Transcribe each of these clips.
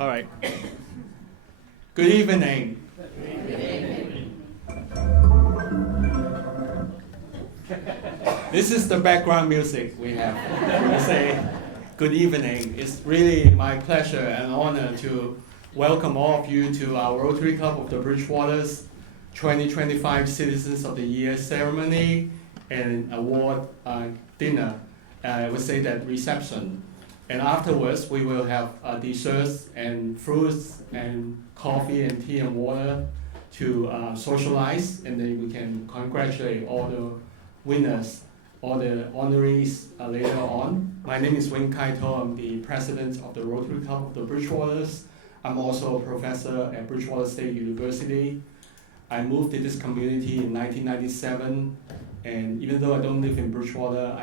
All right. Good evening. This is the background music we have. We say good evening. It's really my pleasure and honor to welcome all of you to our Rotary Club of the Bridgewater's 2025 Citizens of the Year ceremony and award dinner. I would say that reception. And afterwards, we will have desserts and fruits and coffee and tea and water to socialize, and then we can congratulate all the winners, all the honorees later on. My name is Wing Kaito. I'm the president of the Rotary Club of the Bridgewaters. I'm also a professor at Bridgewater State University. I moved to this community in 1997, and even though I don't live in Bridgewater,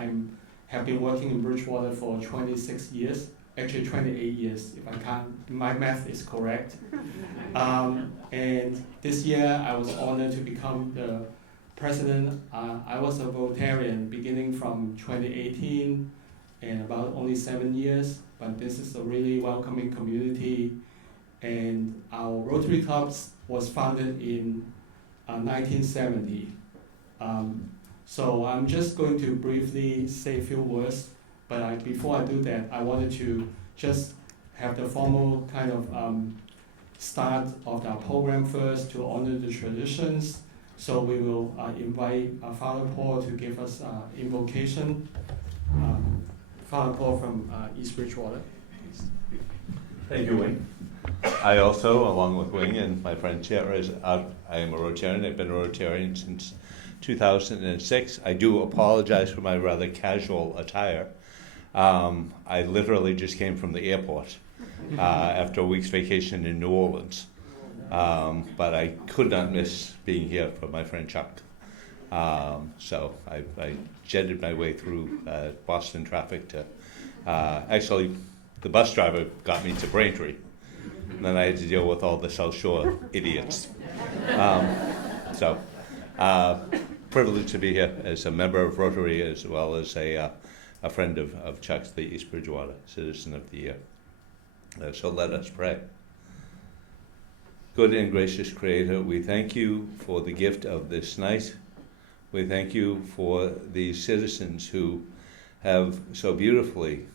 have been working in Bridgewater for 26 years, actually 28 years, if my math is correct. And this year I was honored to become the president. I was a Rotarian beginning from 2018 and about only 7 years, but this is a really welcoming community. And our Rotary Clubs was founded in 1970. So I'm just going to briefly say a few words, but before I do that, I wanted to just have the formal kind of start of our program first to honor the traditions. So we will invite Father Paul to give us invocation. Father Paul from East Bridgewater. Thank you, Wing. I also, along with Wing and my friend Chair, I am a Rotarian. I've been a Rotarian since 2006. I do apologize for my rather casual attire. I literally just came from the airport after a week's vacation in New Orleans. But I could not miss being here for my friend Chuck. So I jetted my way through Boston traffic to, actually the bus driver got me to Braintree. And then I had to deal with all the South Shore idiots. Privileged to be here as a member of Rotary as well as a friend of Chuck's, the East Bridgewater Citizen of the Year. So let us pray. Good and gracious Creator, we thank you for the gift of this night. We thank you for these citizens who have so beautifully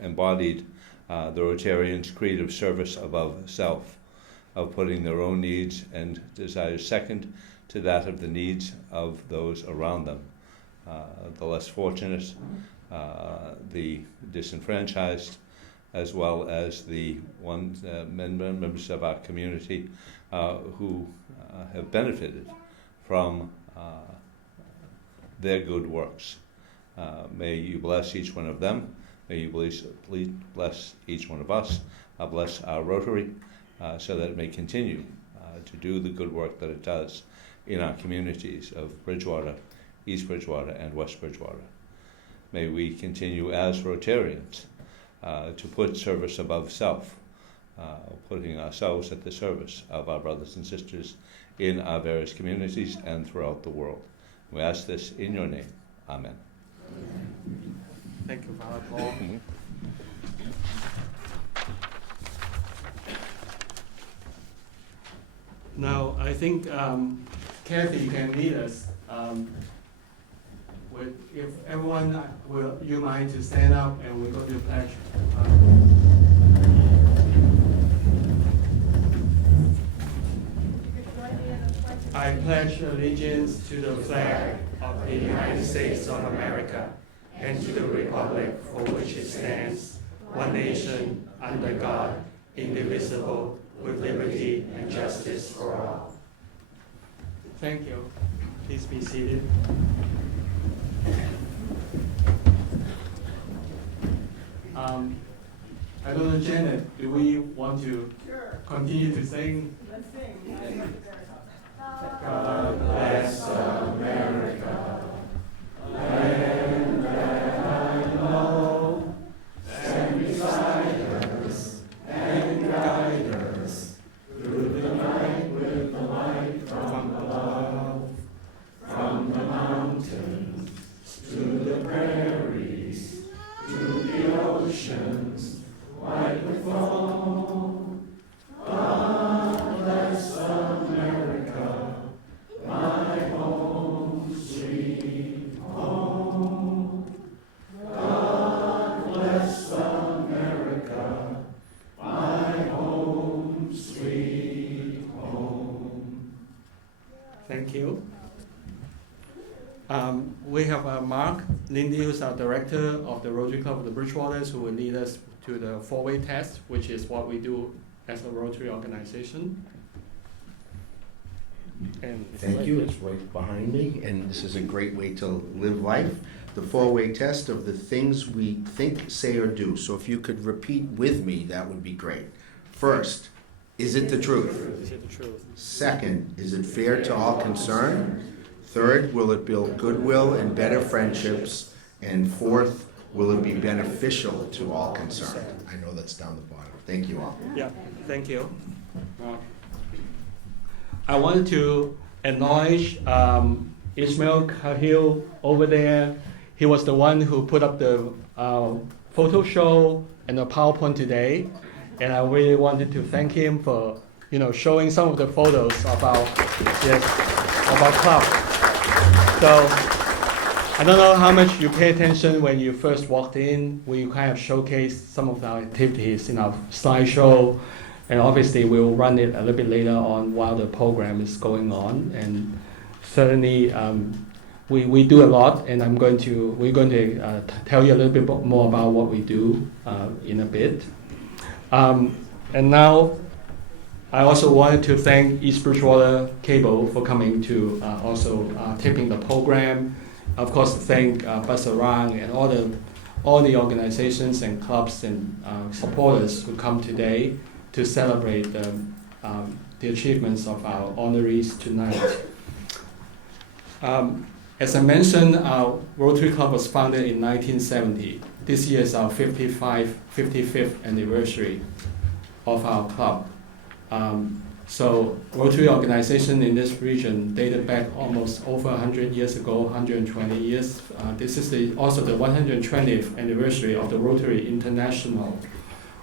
embodied the Rotarian's creed of service above self, of putting their own needs and desires second to that of the needs of those around them, the less fortunate, the disenfranchised, as well as the members of our community who have benefited from their good works. May you bless each one of them. May you please bless each one of us. Bless our Rotary so that it may continue to do the good work that it does in our communities of Bridgewater, East Bridgewater, and West Bridgewater. May we continue as Rotarians to put service above self, putting ourselves at the service of our brothers and sisters in our various communities and throughout the world. We ask this in your name. Amen. Thank you, Father Paul. Now, I think Kathy can lead us. If everyone will, you mind to stand up and we go to pledge. I pledge allegiance to the flag of the United States of America and to the republic for which it stands, one nation, under God, indivisible, with liberty and justice for all. Thank you. Please be seated. I don't know, Janet, do we want to continue to sing? Let's sing. God bless America, land that I know, stand beside us and guide us through the night with the light from above, from the mountains to the prairies, to the oceans Mark Lindy, who's our director of the Rotary Club of the Bridgewaters, who will lead us to the four-way test, which is what we do as a Rotary organization. And Thank you. It's right behind me, and this is a great way to live life. The four-way test of the things we think, say, or do. So if you could repeat with me, that would be great. First, is it the truth? Is it the truth? Second, is it fair to all concerned? Third, will it build goodwill and better friendships? And fourth, will it be beneficial to all concerned? I know that's down the bottom. Thank you all. Yeah, thank you. I wanted to acknowledge Ismail Kahil over there. He was the one who put up the photo show and the PowerPoint today, and I really wanted to thank him for showing some of the photos of our club. So I don't know how much you pay attention when you first walked in. We kind of showcased some of our activities in our slideshow, and obviously we will run it a little bit later on while the program is going on. And certainly we do a lot, and we're going to tell you a little bit more about what we do in a bit. And now I also wanted to thank East Bridgewater Cable for coming to also taping the program. Of course, thank Bus Around and all the organizations and clubs and supporters who come today to celebrate the achievements of our honorees tonight. As I mentioned, our Rotary Club was founded in 1970. This year is our 55th anniversary of our club. So Rotary organization in this region dated back almost over 100 years ago, 120 years. This is also the 120th anniversary of the Rotary International,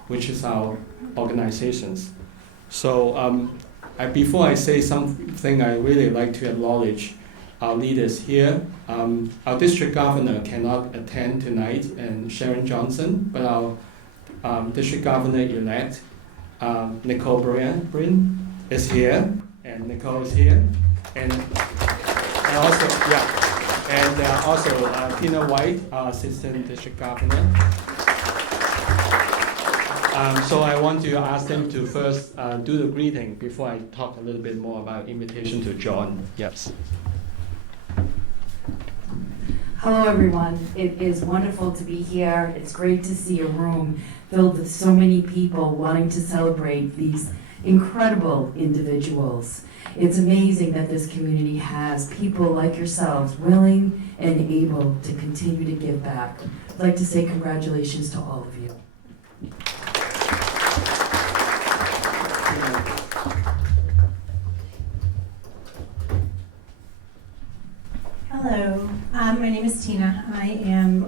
which is our organizations. So before I say something, I really like to acknowledge our leaders here. Our district governor cannot attend tonight, and Sharon Johnson, but our district governor-elect, Nicole Brin is here, and Nicole is here, and also Tina White, our assistant district governor. So I want to ask them to first do the greeting before I talk a little bit more about invitation to John. Yes. Hello, everyone. It is wonderful to be here. It's great to see a room filled with so many people wanting to celebrate these incredible individuals. It's amazing that this community has people like yourselves willing and able to continue to give back. I'd like to say congratulations to all of you. Hello, my name is Tina. I am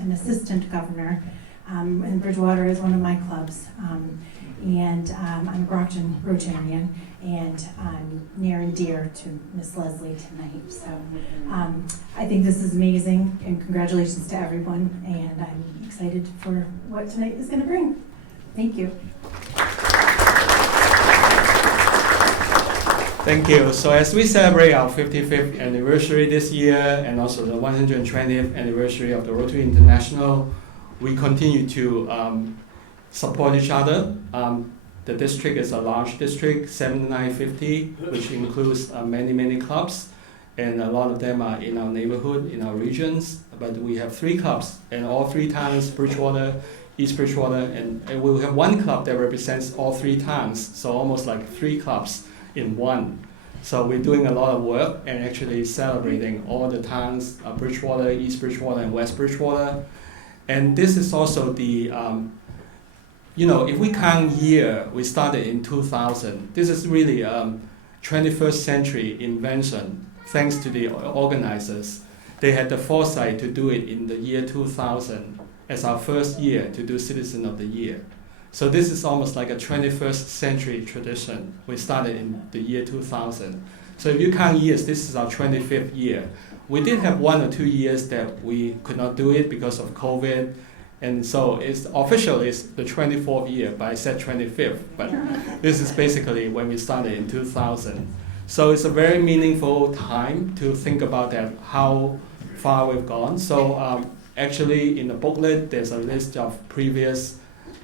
an assistant governor, and Bridgewater is one of my clubs. And I'm a Brockton Rotarian, and I'm near and dear to Miss Leslie tonight. So I think this is amazing, and congratulations to everyone. And I'm excited for what tonight is going to bring. Thank you. Thank you. So as we celebrate our 55th anniversary this year and also the 120th anniversary of the Rotary International, we continue to support each other. The district is a large district, 7950, which includes many clubs, and a lot of them are in our neighborhood, in our regions. But we have 3 clubs, and all 3 towns, Bridgewater, East Bridgewater, and we have 1 club that represents all 3 towns, so almost like 3 clubs in one. So we're doing a lot of work and actually celebrating all the towns, Bridgewater, East Bridgewater, and West Bridgewater. And this is also the, if we count year, we started in 2000. This is really 21st century invention, thanks to the organizers. They had the foresight to do it in the year 2000 as our first year to do Citizen of the Year. So this is almost like a 21st century tradition. We started in the year 2000. So if you count years, this is our 25th year. We did have 1 or 2 years that we could not do it because of COVID. And so it's officially it's the 24th year, but I said 25th. But this is basically when we started in 2000. So it's a very meaningful time to think about that, how far we've gone. So actually in the booklet, there's a list of previous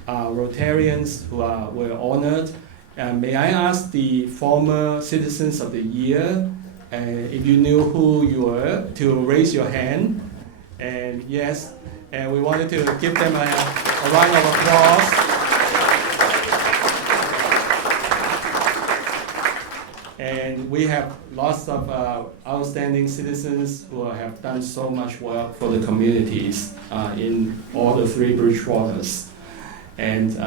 Rotarians who were honored. May I ask the former Citizens of the Year, if you knew who you were, to raise your hand? And yes, and we wanted to give them a round of applause. And we have lots of outstanding citizens who have done so much work for the communities in all the 3 Bridgewaters. And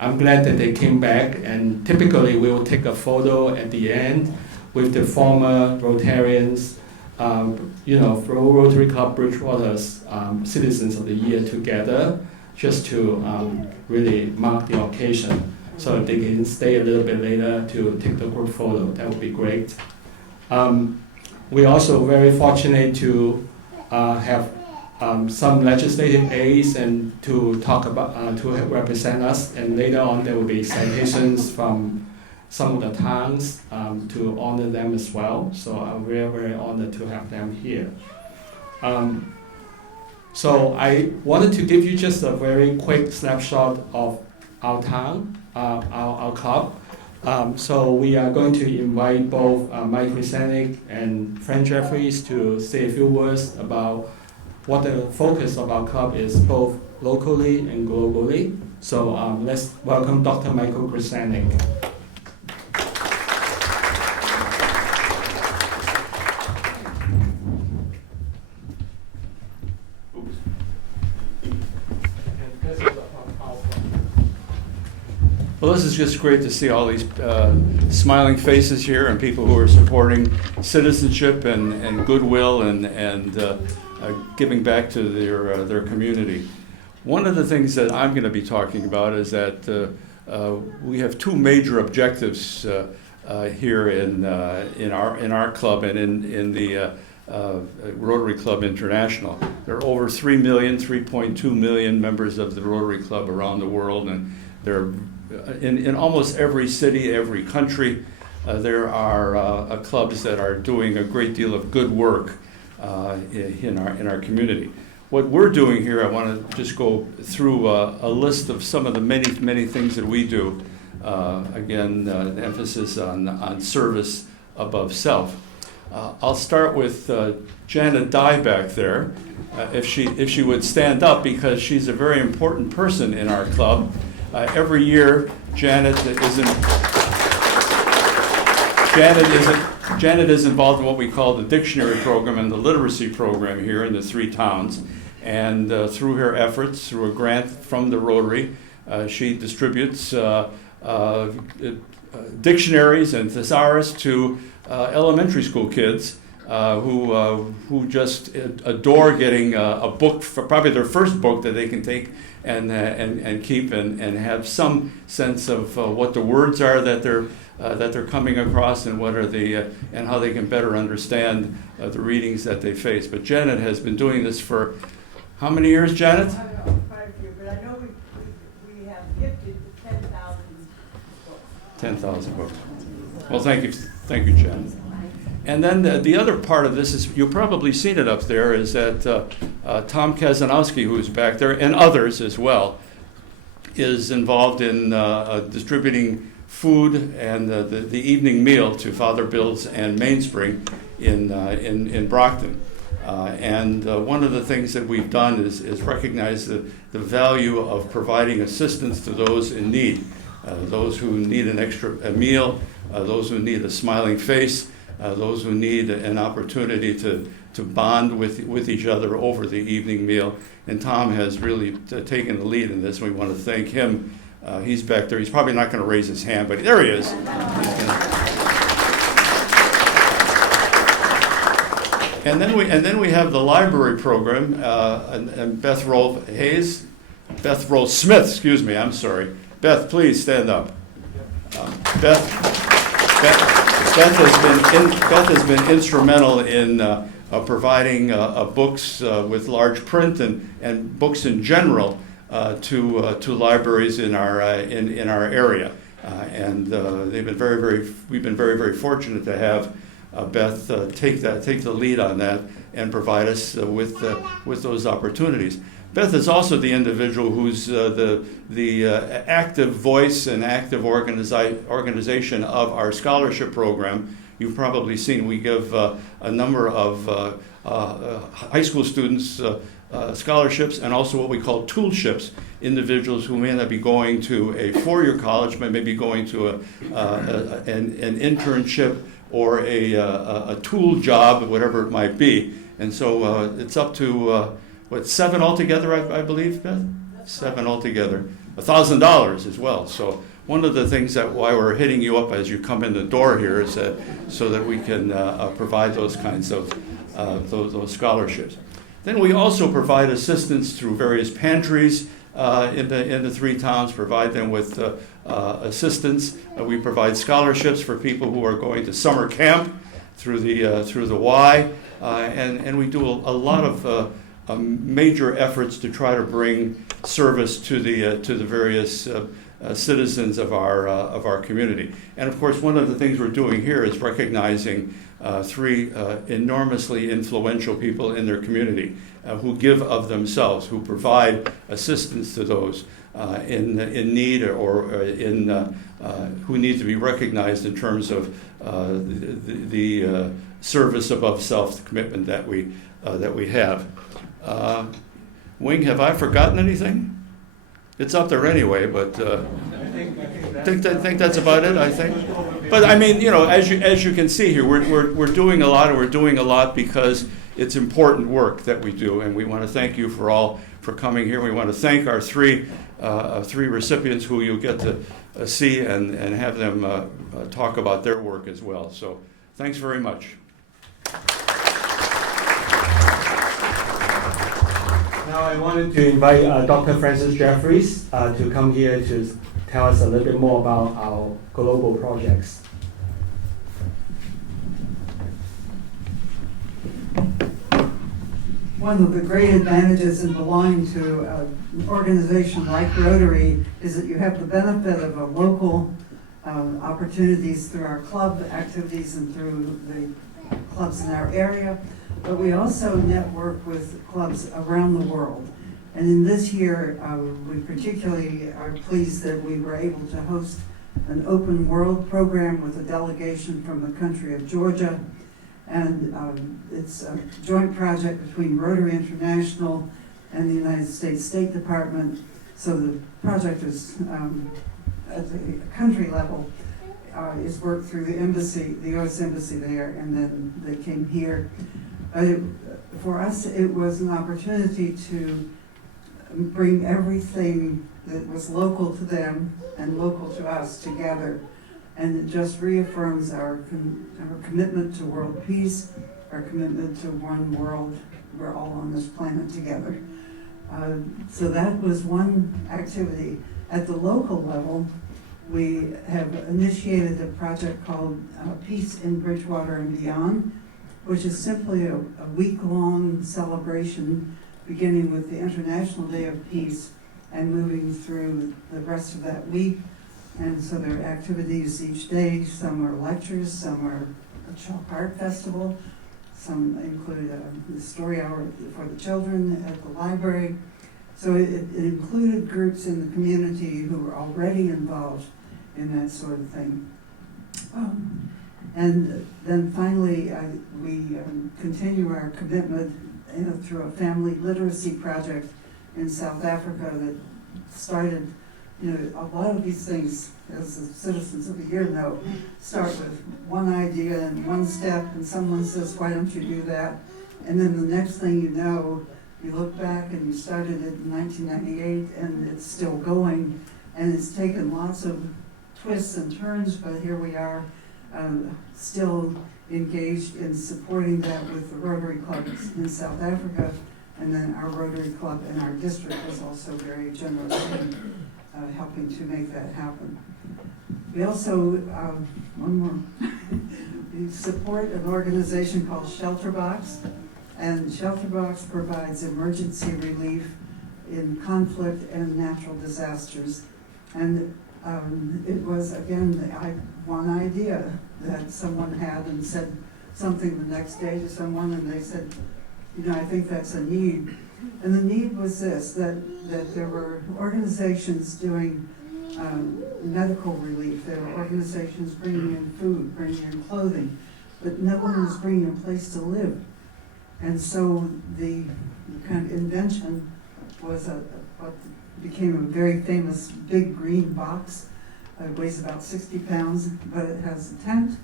I'm glad that they came back, and typically we will take a photo at the end with the former Rotarians, for Rotary Club Bridgewater's Citizens of the Year together, just to really mark the occasion. So if they can stay a little bit later to take the group photo, that would be great. We're also very fortunate to have some legislative aides and to talk about, to represent us, and later on there will be citations from some of the towns to honor them as well. So I'm very, very honored to have them here. So I wanted to give you just a very quick snapshot of our town, our club. So we are going to invite both Mike Krisanik and Fran Jeffries to say a few words about what the focus of our club is, both locally and globally. So let's welcome Dr. Michael Krisanik. Well, this is just great to see all these smiling faces here and people who are supporting citizenship and goodwill and giving back to their community. One of the things that I'm going to be talking about is that we have 2 major objectives here in our club and in the Rotary Club International. There are over 3.2 million members of the Rotary Club around the world, and they're in almost every city, every country. There are clubs that are doing a great deal of good work in our community. What we're doing here, I want to just go through a list of some of the many things that we do. Again, the emphasis on service above self. I'll start with Janet Dye back there, if she would stand up, because she's a very important person in our club. Every year, Janet is involved in what we call the dictionary program and the literacy program here in the 3 towns. And through her efforts, through a grant from the Rotary, she distributes dictionaries and thesaurus to elementary school kids who just adore getting a book, for probably their first book that they can take and keep and have some sense of what the words are that they're coming across and what are the and how they can better understand the readings that they face. But Janet has been doing this for how many years, Janet? I don't know, quite a few, but I know we have gifted 10,000 books. 10,000 books. Well, thank you, Janet. And then the other part of this is, you've probably seen it up there, is that Tom Kazanowski, who's back there, and others as well, is involved in distributing food and the evening meal to Father Bill's and Mainspring in Brockton. And one of the things that we've done is recognize the value of providing assistance to those in need, those who need a meal, those who need a smiling face, those who need an opportunity to bond with each other over the evening meal. And Tom has really taken the lead in this. We want to thank him. He's back there. He's probably not going to raise his hand, but there he is. And then we have the library program, and Beth Roll Smith, excuse me, I'm sorry. Beth, please stand up. Beth has been instrumental in providing books with large print and books in general to libraries in our area, and we've been very fortunate to have Beth take the lead on that. and provide us with those opportunities. Beth is also the individual who's the active voice and active organization of our scholarship program. You've probably seen we give a number of high school students scholarships, and also what we call toolships, individuals who may not be going to a four-year college, but may be going to an internship or a tool job, whatever it might be. And so it's up to, 7 altogether, I believe, Beth? 7 altogether. $1,000 as well. So one of the things that why we're hitting you up as you come in the door here is so that we can provide those kinds of those scholarships. Then we also provide assistance through various pantries in the 3 towns, provide them with assistance. We provide scholarships for people who are going to summer camp through the Y, and we do a lot of major efforts to try to bring service to the various citizens of our community. And of course, one of the things we're doing here is recognizing 3 enormously influential people in their community who give of themselves, who provide assistance to those in need or who need to be recognized in terms of the service above self, the commitment that we have. Wing, have I forgotten anything? It's up there anyway, but I think that's about it, I think. But I mean, as you can see here, we're doing a lot, and we're doing a lot because it's important work that we do, and we want to thank you for coming here. We want to thank our three recipients who you'll get to see and have them talk about their work as well. So thanks very much. Now I wanted to invite Dr. Francis Jeffries to come here to tell us a little bit more about our global projects. One of the great advantages in belonging to an organization like Rotary is that you have the benefit of a local opportunities through our club activities and through the clubs in our area, but we also network with clubs around the world. And in this year, we particularly are pleased that we were able to host an open world program with a delegation from the country of Georgia. And it's a joint project between Rotary International and the United States State Department. So the project is, at the country level, is worked through the embassy, the U.S. Embassy there, and then they came here. For us, it was an opportunity to bring everything that was local to them and local to us together. And it just reaffirms our commitment to world peace, our commitment to one world. We're all on this planet together. So that was one activity. At the local level, we have initiated a project called Peace in Bridgewater and Beyond, which is simply a week-long celebration beginning with the International Day of Peace and moving through the rest of that week. And so there are activities each day. Some are lectures, some are a chalk art festival, some include the story hour for the children at the library. So it included groups in the community who were already involved in that sort of thing. And then finally, we continue our commitment through a family literacy project in South Africa that started. A lot of these things, as the citizens of the year know, start with one idea and one step, and someone says, why don't you do that? And then the next thing you know, you look back and you started it in 1998, and it's still going, and it's taken lots of twists and turns, but here we are, still engaged in supporting that with the Rotary clubs in South Africa, and then our Rotary club in our district is also very generous in helping to make that happen. We also, we support an organization called Shelterbox, and Shelterbox provides emergency relief in conflict and natural disasters. And it was, again, one idea that someone had and said something the next day to someone, and they said, I think that's a need. And the need was this, that there were organizations doing medical relief. There were organizations bringing in food, bringing in clothing, but no one was bringing a place to live. And so the kind of invention was what became a very famous big green box. It weighs about 60 pounds, but it has a tent,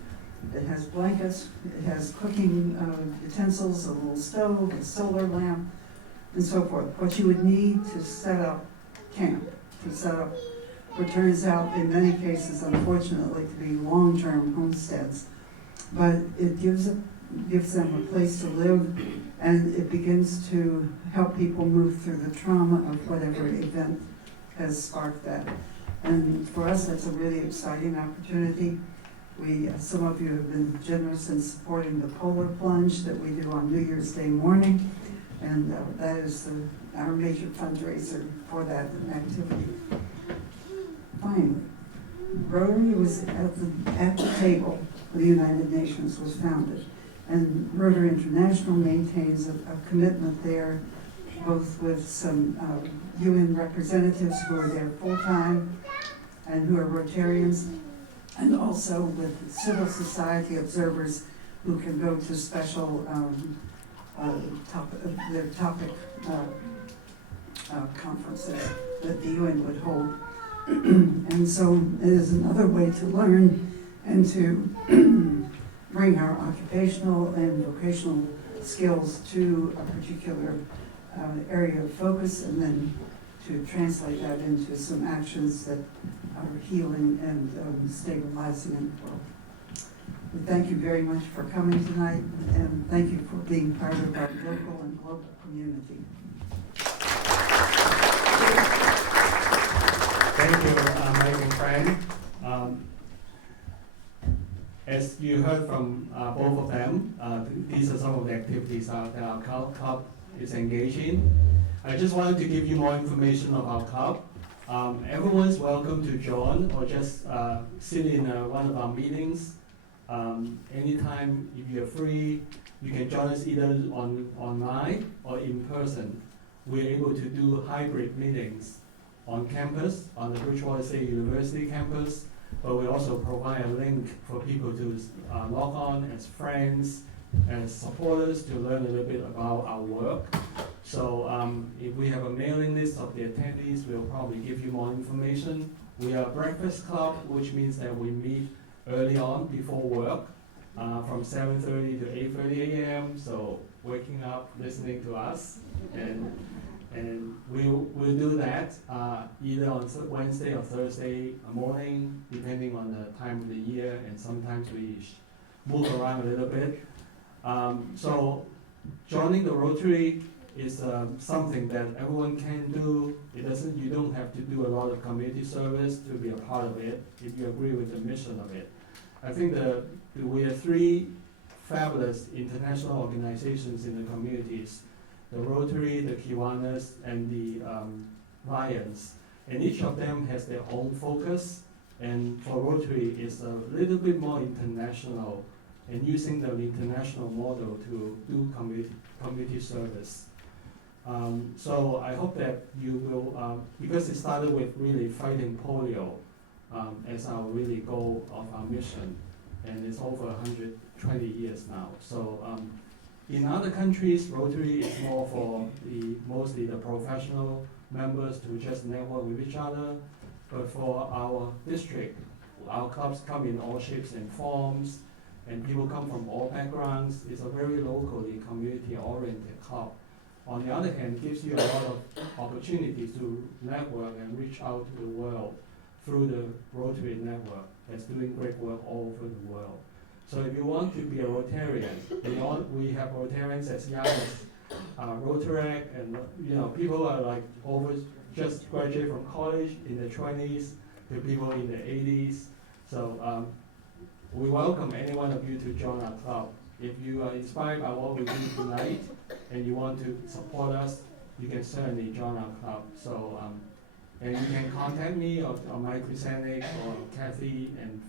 it has blankets, it has cooking utensils, a little stove, a solar lamp, and so forth. What you would need to set up camp, to set up what turns out in many cases, unfortunately, to be long-term homesteads. But it gives them a place to live, and it begins to help people move through the trauma of whatever event has sparked that. And for us, that's a really exciting opportunity. Some of you have been generous in supporting the polar plunge that we do on New Year's Day morning, and that is our major fundraiser for that activity. Finally, Rotary was at the table when the United Nations was founded, and Rotary International maintains a commitment there, both with some UN representatives who are there full-time and who are Rotarians, and also with civil society observers who can go to special topic conferences that the UN would hold. And so it is another way to learn and to bring our occupational and vocational skills to a particular area of focus, and then to translate that into some actions that are healing and stabilizing in the world. We thank you very much for coming tonight, and thank you for being part of our local and global community. Thank you, Mike and Frank. As you heard from both of them, these are some of the activities that our club is engaged in. I just wanted to give you more information of our club. Everyone's welcome to join or just sit in one of our meetings. Anytime if you're free, you can join us either online or in person. We're able to do hybrid meetings on campus, on the Bridgewater State University campus, but we also provide a link for people to log on as friends, as supporters, to learn a little bit about our work. So if we have a mailing list of the attendees, we'll probably give you more information. We are a breakfast club, which means that we meet early on before work, from 7:30 to 8:30 a.m. So waking up, listening to us, and we'll do that either on Wednesday or Thursday morning, depending on the time of the year, and sometimes we move around a little bit. So joining the Rotary is something that everyone can do. You don't have to do a lot of community service to be a part of it if you agree with the mission of it. I think we have three fabulous international organizations in the communities: the Rotary, the Kiwanis, and the Lions. And each of them has their own focus. And for Rotary, it's a little bit more international, and using the international model to do community service. So I hope that you will, because it started with really fighting polio as our really goal of our mission, and it's over 120 years now. So in other countries, Rotary is more for mostly the professional members to just network with each other. But for our district, our clubs come in all shapes and forms, and people come from all backgrounds. It's a very locally community-oriented club. On the other hand, it gives you a lot of opportunities to network and reach out to the world through the Rotary network that's doing great work all over the world. So if you want to be a Rotarian, we have Rotarians as young as Rotaract, and people are like just graduate from college in their 20s to people in their 80s. So we welcome any one of you to join our club. If you are inspired by what we do tonight and you want to support us, you can certainly join our club. So and you can contact me or Mike or Kathy, and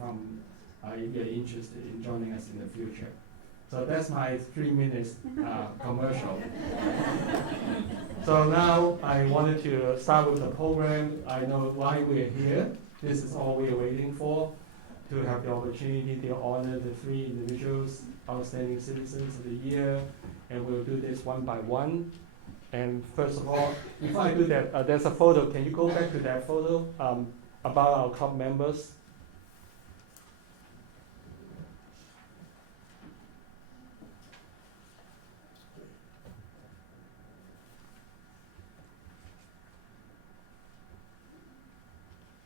if you're interested in joining us in the future. So that's my 3 minutes commercial. So now I wanted to start with the program. I know why we're here. This is all we're waiting for, to have the opportunity to honor the 3 individuals, outstanding citizens of the year, and we'll do this one by one. And first of all, before I do that, there's a photo. Can you go back to that photo about our club members?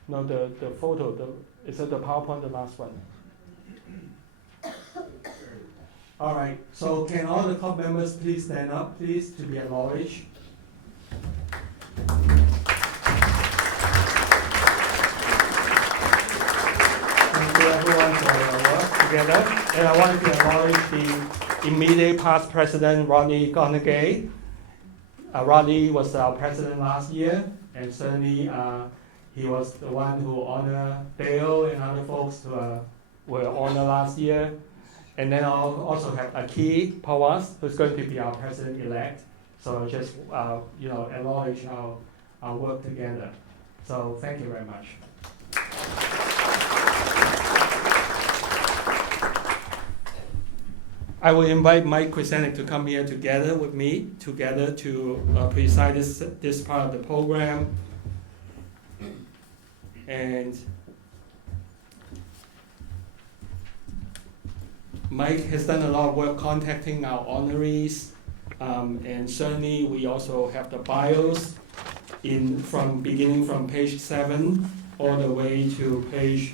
No, the photo, it's at the PowerPoint, the last one. All right, so can all the club members please stand up, please, to be acknowledged? Thank you everyone for your work together. And I wanted to acknowledge the immediate past president, Rodney Carnegie. Rodney was our president last year, and certainly he was the one who honored Dale and other folks who were honored last year. And then I'll also have Aki Pawas, who's going to be our president-elect. So just acknowledge our work together. So thank you very much. I will invite Mike Krisenik to come here together with me, to preside this part of the program. And Mike has done a lot of work contacting our honorees, and certainly we also have the bios beginning from page 7 all the way to page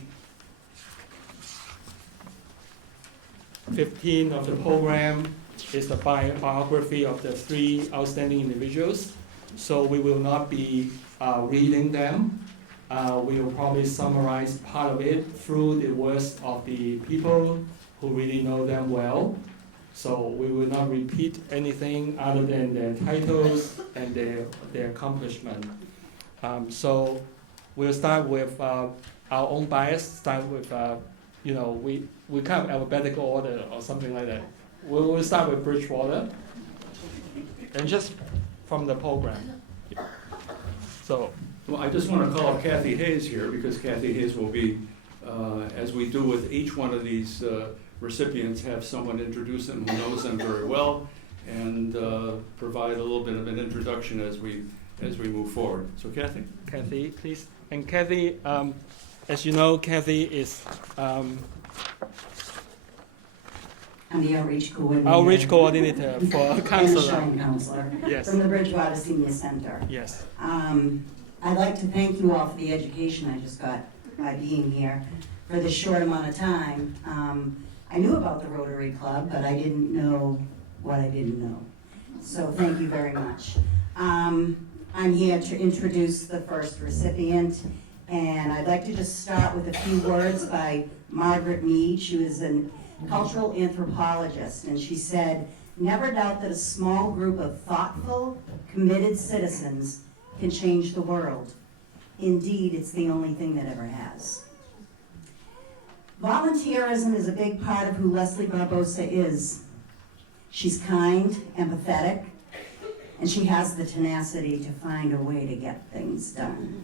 15 of the program is the biography of the 3 outstanding individuals. So we will not be reading them. We will probably summarize part of it through the words of the people who really know them well. So we will not repeat anything other than their titles and their accomplishment. So we'll start with our own bias, start with, we kind of alphabetical order or something like that. We'll start with Bridgewater, and just from the program. So. Well, I just want to call up Kathy Hayes here, because Kathy Hayes will be, as we do with each one of these recipients, have someone introduce them who knows them very well, and provide a little bit of an introduction as we move forward. So Kathy? Kathy, please. And Kathy, as you know, Kathy is I'm the outreach coordinator. Outreach coordinator for counselor. And counselor. Yes. From the Bridgewater Senior Center. Yes. I'd like to thank you all for the education I just got by being here for this short amount of time. I knew about the Rotary Club, but I didn't know what I didn't know. So thank you very much. I'm here to introduce the first recipient, and I'd like to just start with a few words by Margaret Mead. She was a cultural anthropologist, and she said, "Never doubt that a small group of thoughtful, committed citizens can change the world. Indeed, it's the only thing that ever has." Volunteerism is a big part of who Leslie Barbosa is. She's kind, empathetic, and she has the tenacity to find a way to get things done.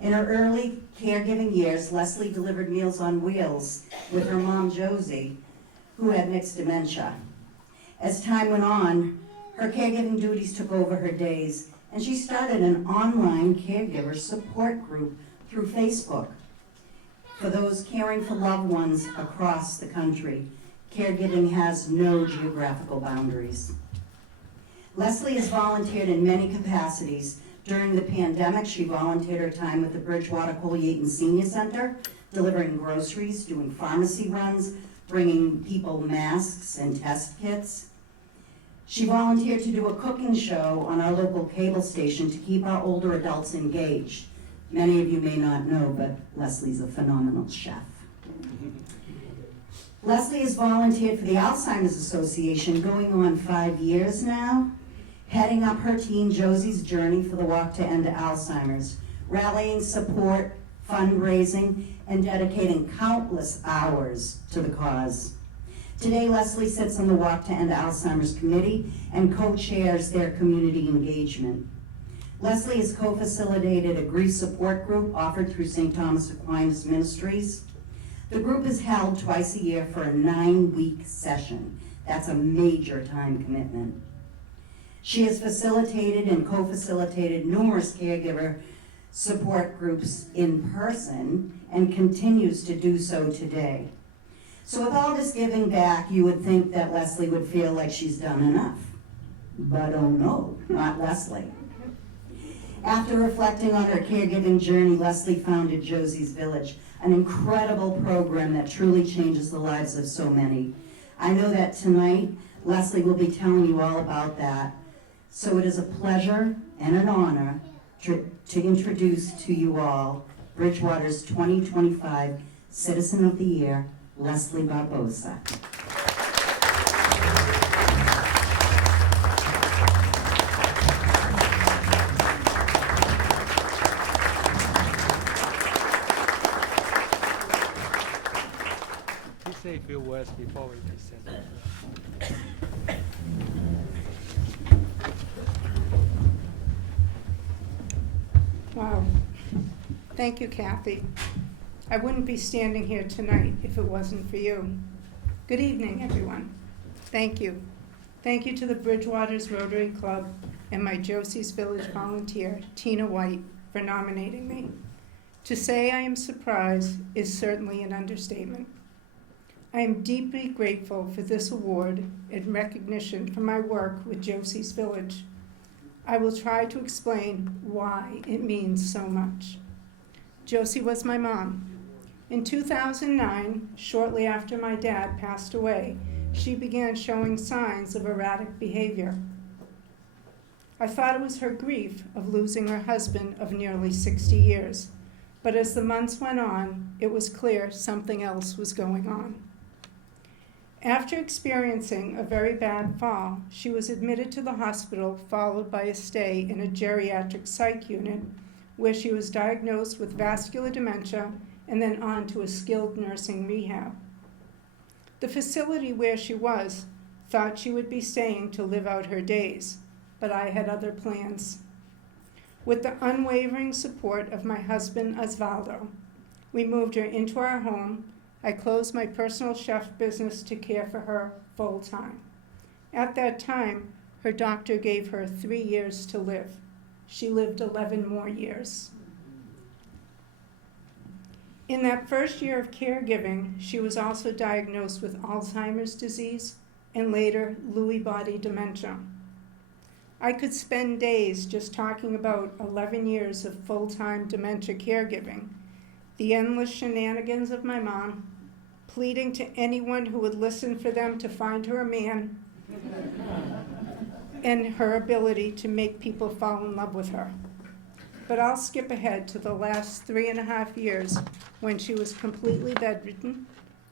In her early caregiving years, Leslie delivered Meals on Wheels with her mom, Josie, who had mixed dementia. As time went on, her caregiving duties took over her days, and she started an online caregiver support group through Facebook for those caring for loved ones across the country. Caregiving has no geographical boundaries. Leslie has volunteered in many capacities. During the pandemic, she volunteered her time with the Bridgewater Colliaton Senior Center, delivering groceries, doing pharmacy runs, bringing people masks and test kits. She volunteered to do a cooking show on our local cable station to keep our older adults engaged. Many of you may not know, but Leslie's a phenomenal chef. Leslie has volunteered for the Alzheimer's Association going on 5 years now, heading up her teen Josie's journey for the Walk to End Alzheimer's, rallying support, fundraising, and dedicating countless hours to the cause. Today, Leslie sits on the Walk to End Alzheimer's Committee and co-chairs their community engagement. Leslie has co-facilitated a grief support group offered through St. Thomas Aquinas Ministries. The group is held twice a year for a 9-week session. That's a major time commitment. She has facilitated and co-facilitated numerous caregiver support groups in person and continues to do so today. So with all this giving back, you would think that Leslie would feel like she's done enough. But oh no, not Leslie. After reflecting on her caregiving journey, Leslie founded Josie's Village, an incredible program that truly changes the lives of so many. I know that tonight, Leslie will be telling you all about that. So it is a pleasure and an honor to introduce to you all Bridgewater's 2025 Citizen of the Year, Leslie Barbosa. Please say a few words before we present. Wow. Thank you, Kathy. I wouldn't be standing here tonight if it wasn't for you. Good evening, everyone. Thank you. Thank you to the Bridgewater's Rotary Club and my Josie's Village volunteer, Tina White, for nominating me. To say I am surprised is certainly an understatement. I am deeply grateful for this award and recognition for my work with Josie's Village. I will try to explain why it means so much. Josie was my mom. In 2009, shortly after my dad passed away, she began showing signs of erratic behavior. I thought it was her grief of losing her husband of nearly 60 years, but as the months went on, it was clear something else was going on. After experiencing a very bad fall, she was admitted to the hospital, followed by a stay in a geriatric psych unit, where she was diagnosed with vascular dementia and then on to a skilled nursing rehab. The facility where she was thought she would be staying to live out her days, but I had other plans. With the unwavering support of my husband, Osvaldo, we moved her into our home. I closed my personal chef business to care for her full time. At that time, her doctor gave her 3 years to live. She lived 11 more years. In that first year of caregiving, she was also diagnosed with Alzheimer's disease and later Lewy body dementia. I could spend days just talking about 11 years of full-time dementia caregiving, the endless shenanigans of my mom, pleading to anyone who would listen for them to find her a man, and her ability to make people fall in love with her. But I'll skip ahead to the last 3.5 years when she was completely bedridden,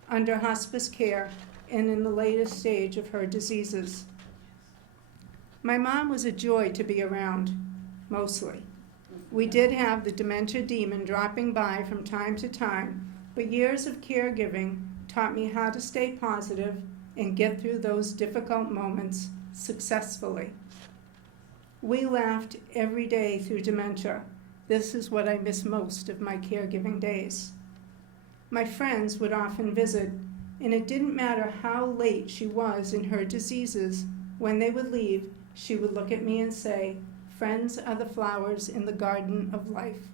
under hospice care, and in the latest stage of her diseases. My mom was a joy to be around, mostly. We did have the dementia demon dropping by from time to time, but years of caregiving taught me how to stay positive and get through those difficult moments successfully. We laughed every day through dementia. This is what I miss most of my caregiving days. My friends would often visit, and it didn't matter how late she was in her diseases. When they would leave, she would look at me and say, "Friends are the flowers in the garden of life."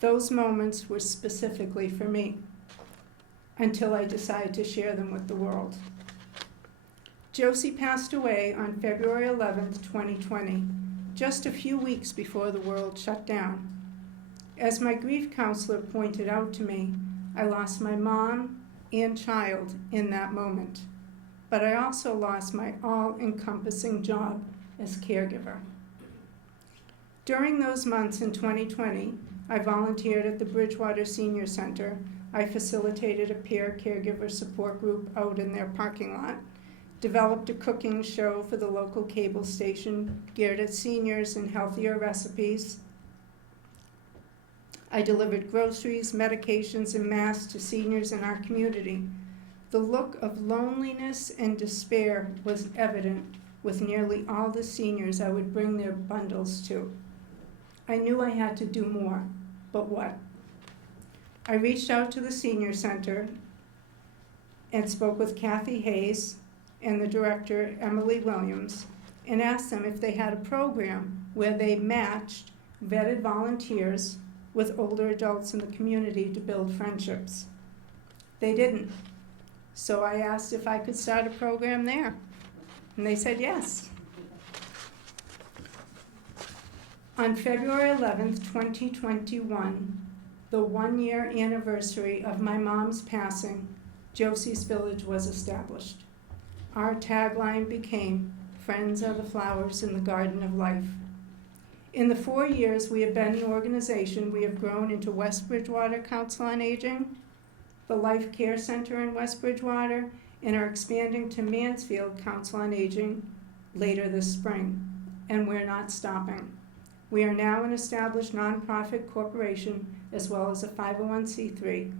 Those moments were specifically for me, until I decided to share them with the world. Josie passed away on February 11th, 2020, just a few weeks before the world shut down. As my grief counselor pointed out to me, I lost my mom and child in that moment, but I also lost my all-encompassing job as caregiver. During those months in 2020, I volunteered at the Bridgewater Senior Center. I facilitated a peer caregiver support group out in their parking lot, developed a cooking show for the local cable station geared at seniors and healthier recipes. I delivered groceries, medications, and masks to seniors in our community. The look of loneliness and despair was evident with nearly all the seniors I would bring their bundles to. I knew I had to do more, but what? I reached out to the senior center and spoke with Kathy Hayes and the director, Emily Williams, and asked them if they had a program where they matched vetted volunteers with older adults in the community to build friendships. They didn't. So I asked if I could start a program there, and they said yes. On February 11th, 2021, the 1-year anniversary of my mom's passing, Josie's Village was established. Our tagline became, "Friends are the flowers in the garden of life." In the 4 years we have been an organization, we have grown into West Bridgewater Council on Aging, the Life Care Center in West Bridgewater, and are expanding to Mansfield Council on Aging later this spring. And we're not stopping. We are now an established nonprofit corporation as well as a 501c3.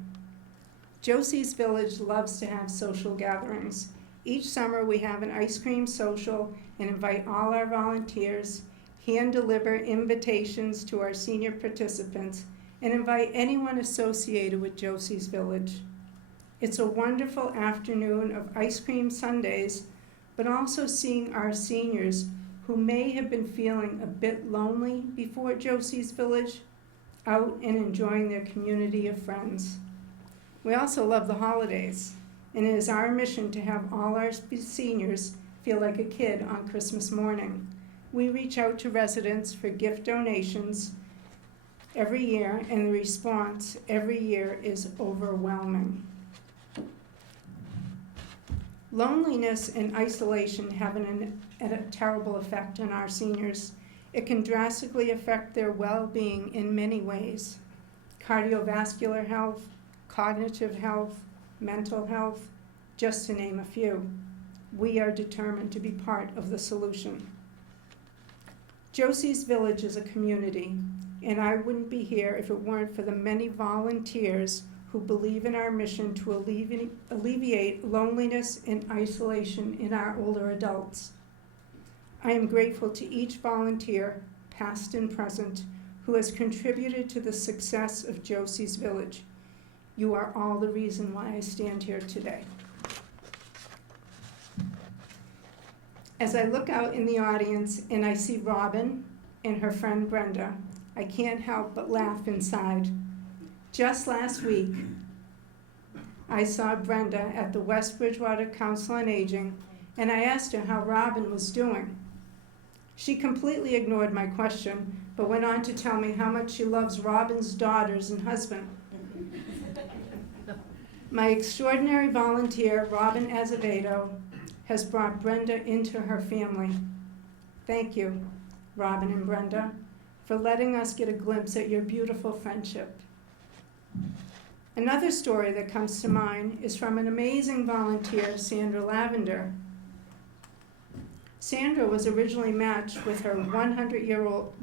Josie's Village loves to have social gatherings. Each summer we have an ice cream social and invite all our volunteers, hand deliver invitations to our senior participants, and invite anyone associated with Josie's Village. It's a wonderful afternoon of ice cream sundaes, but also seeing our seniors who may have been feeling a bit lonely before Josie's Village out and enjoying their community of friends. We also love the holidays, and it is our mission to have all our seniors feel like a kid on Christmas morning. We reach out to residents for gift donations every year, and the response every year is overwhelming. Loneliness and isolation have a terrible effect on our seniors. It can drastically affect their well-being in many ways: cardiovascular health, cognitive health, mental health, just to name a few. We are determined to be part of the solution. Josie's Village is a community, and I wouldn't be here if it weren't for the many volunteers who believe in our mission to alleviate loneliness and isolation in our older adults. I am grateful to each volunteer, past and present, who has contributed to the success of Josie's Village. You are all the reason why I stand here today. As I look out in the audience and I see Robin and her friend Brenda, I can't help but laugh inside. Just last week, I saw Brenda at the West Bridgewater Council on Aging, and I asked her how Robin was doing. She completely ignored my question, but went on to tell me how much she loves Robin's daughters and husband. My extraordinary volunteer, Robin Azevedo, has brought Brenda into her family. Thank you, Robin and Brenda, for letting us get a glimpse at your beautiful friendship. Another story that comes to mind is from an amazing volunteer, Sandra Lavender. Sandra was originally matched with her 100-year-old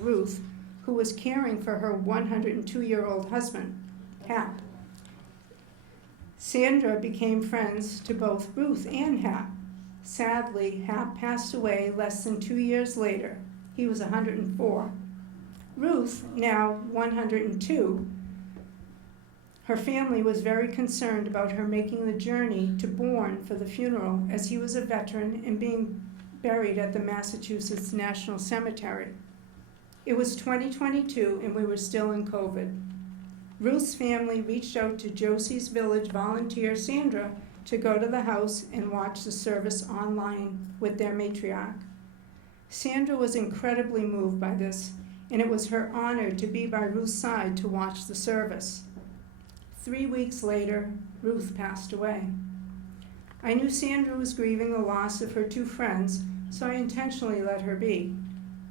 Ruth, who was caring for her 102-year-old husband, Hap. Sandra became friends to both Ruth and Hap. Sadly, Hap passed away less than 2 years later. He was 104. Ruth, now 102, her family was very concerned about her making the journey to Bourne for the funeral, as he was a veteran and being buried at the Massachusetts National Cemetery. It was 2022 and we were still in COVID. Ruth's family reached out to Josie's Village volunteer Sandra to go to the house and watch the service online with their matriarch. Sandra was incredibly moved by this, and it was her honor to be by Ruth's side to watch the service. 3 weeks later, Ruth passed away. I knew Sandra was grieving the loss of her 2 friends, so I intentionally let her be.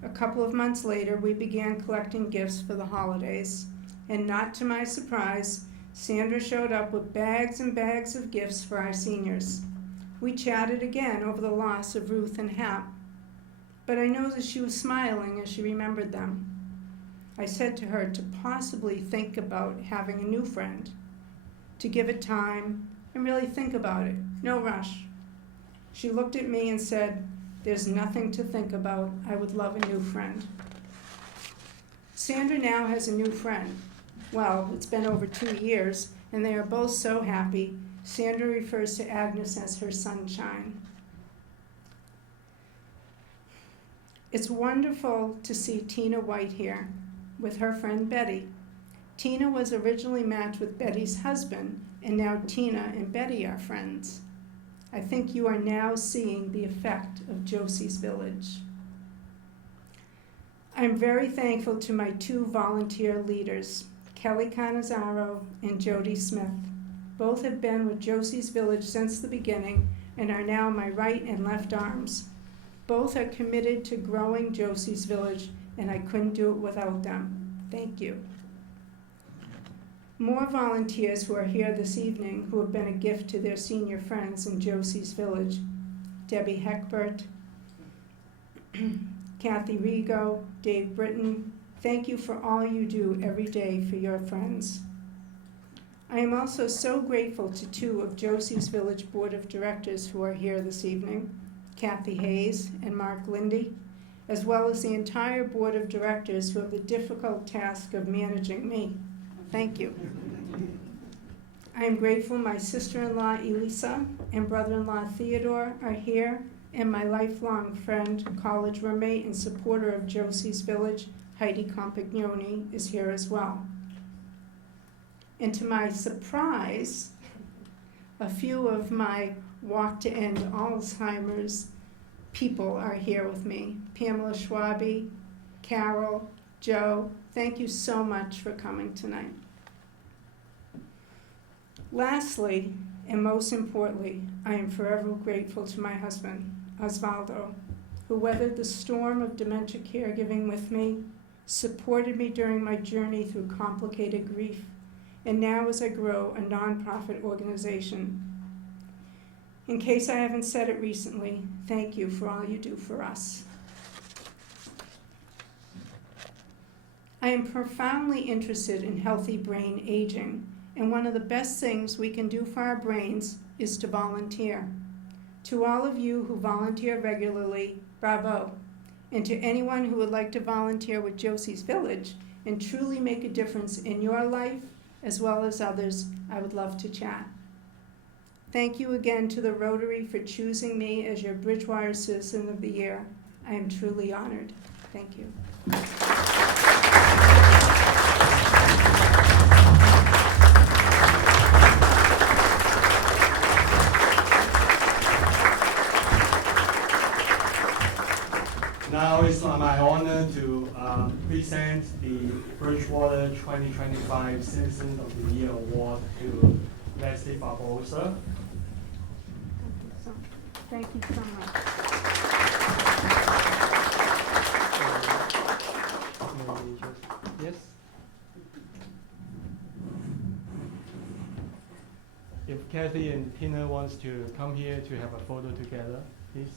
A couple of months later, we began collecting gifts for the holidays, and not to my surprise, Sandra showed up with bags and bags of gifts for our seniors. We chatted again over the loss of Ruth and Hap, but I know that she was smiling as she remembered them. I said to her to possibly think about having a new friend, to give it time, and really think about it. No rush. She looked at me and said, "There's nothing to think about. I would love a new friend." Sandra now has a new friend. Well, it's been over 2 years, and they are both so happy. Sandra refers to Agnes as her sunshine. It's wonderful to see Tina White here with her friend Betty. Tina was originally matched with Betty's husband, and now Tina and Betty are friends. I think you are now seeing the effect of Josie's Village. I'm very thankful to my 2 volunteer leaders, Kelly Canizaro and Jody Smith. Both have been with Josie's Village since the beginning and are now my right and left arms. Both are committed to growing Josie's Village, and I couldn't do it without them. Thank you. More volunteers who are here this evening who have been a gift to their senior friends in Josie's Village. Debbie Heckbert, Kathy Rigo, Dave Britton, thank you for all you do every day for your friends. I am also so grateful to 2 of Josie's Village Board of Directors who are here this evening, Kathy Hayes and Mark Lindy, as well as the entire Board of Directors who have the difficult task of managing me. Thank you. I am grateful my sister-in-law Elisa and brother-in-law Theodore are here, and my lifelong friend, college roommate, and supporter of Josie's Village, Heidi Compagnoni, is here as well. And to my surprise, a few of my Walk to End Alzheimer's people are here with me. Pamela Schwabe, Carol, Joe, thank you so much for coming tonight. Lastly, and most importantly, I am forever grateful to my husband, Osvaldo, who weathered the storm of dementia caregiving with me, supported me during my journey through complicated grief, and now as I grow a nonprofit organization. In case I haven't said it recently, thank you for all you do for us. I am profoundly interested in healthy brain aging, and one of the best things we can do for our brains is to volunteer. To all of you who volunteer regularly, bravo. And to anyone who would like to volunteer with Josie's Village and truly make a difference in your life as well as others, I would love to chat. Thank you again to the Rotary for choosing me as your Bridgewater Citizen of the Year. I am truly honored. Thank you. Now it's my honor to present the Bridgewater 2025 Citizen of the Year Award to Leslie Barbosa. Thank you so much. Yes. If Kathy and Tina wants to come here to have a photo together, please.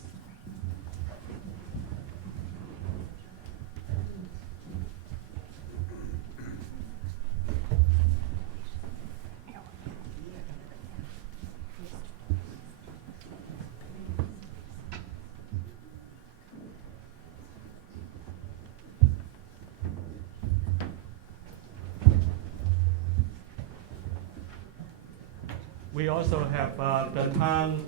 We also have the town,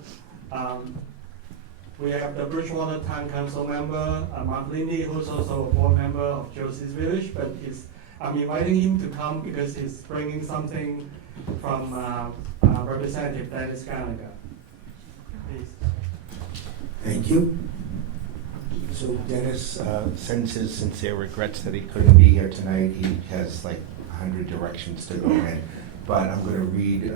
we have the Bridgewater Town Council member, Mark Lindy, who's also a board member of Josie's Village, but I'm inviting him to come because he's bringing something from Representative Dennis Gallagher. Please. Thank you. So Dennis sends his sincere regrets that he couldn't be here tonight. He has like 100 directions to go in. But I'm going to read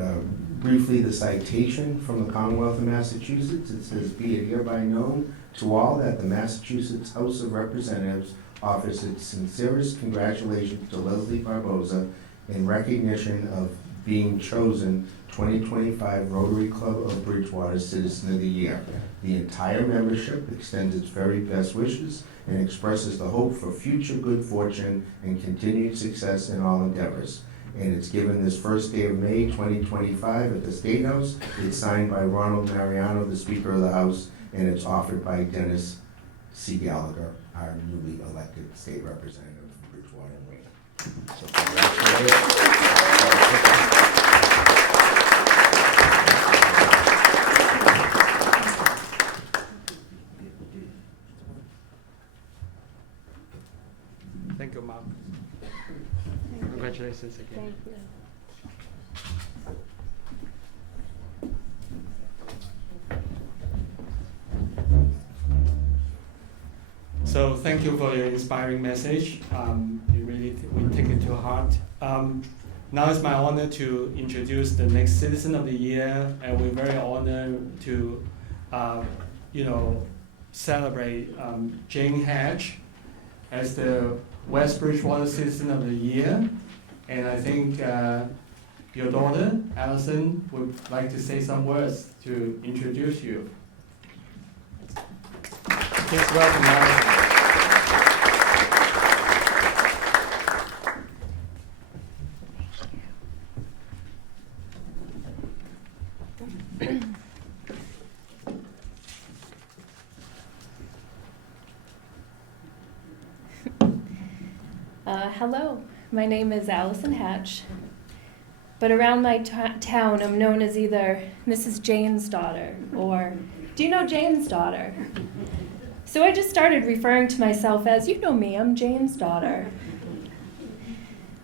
briefly the citation from the Commonwealth of Massachusetts. It says, "Be it hereby known to all that the Massachusetts House of Representatives offers its sincerest congratulations to Leslie Barbosa in recognition of being chosen 2025 Rotary Club of Bridgewater Citizen of the Year. The entire membership extends its very best wishes and expresses the hope for future good fortune and continued success in all endeavors. and it's given this first day of May 2025 at the State House. It's signed by Ronald Mariano, the Speaker of the House, and it's offered by Dennis C. Gallagher, our newly elected state representative from Bridgewater and Wayne. So congratulations. Thank you, Mark. Congratulations again. Thank you. So thank you for your inspiring message. We take it to heart. Now it's my honor to introduce the next Citizen of the Year, and we're very honored to, celebrate Jane Hatch as the West Bridgewater Citizen of the Year. And I think your daughter, Allison, would like to say some words to introduce you. Please welcome Allison. Hello, my name is Allison Hatch, but around my town I'm known as either Mrs. Jane's daughter or, do you know Jane's daughter? So I just started referring to myself as, you know me, I'm Jane's daughter.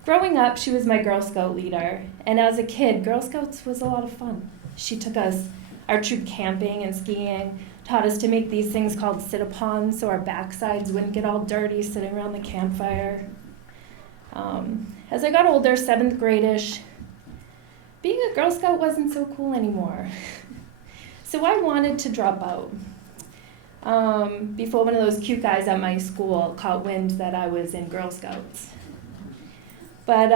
Growing up, she was my Girl Scout leader, and as a kid, Girl Scouts was a lot of fun. She took us, our troop, camping and skiing, taught us to make these things called sit-a-pons so our backsides wouldn't get all dirty sitting around the campfire. As I got older, 7th grade-ish, being a Girl Scout wasn't so cool anymore. So I wanted to drop out. Before one of those cute guys at my school caught wind that I was in Girl Scouts. But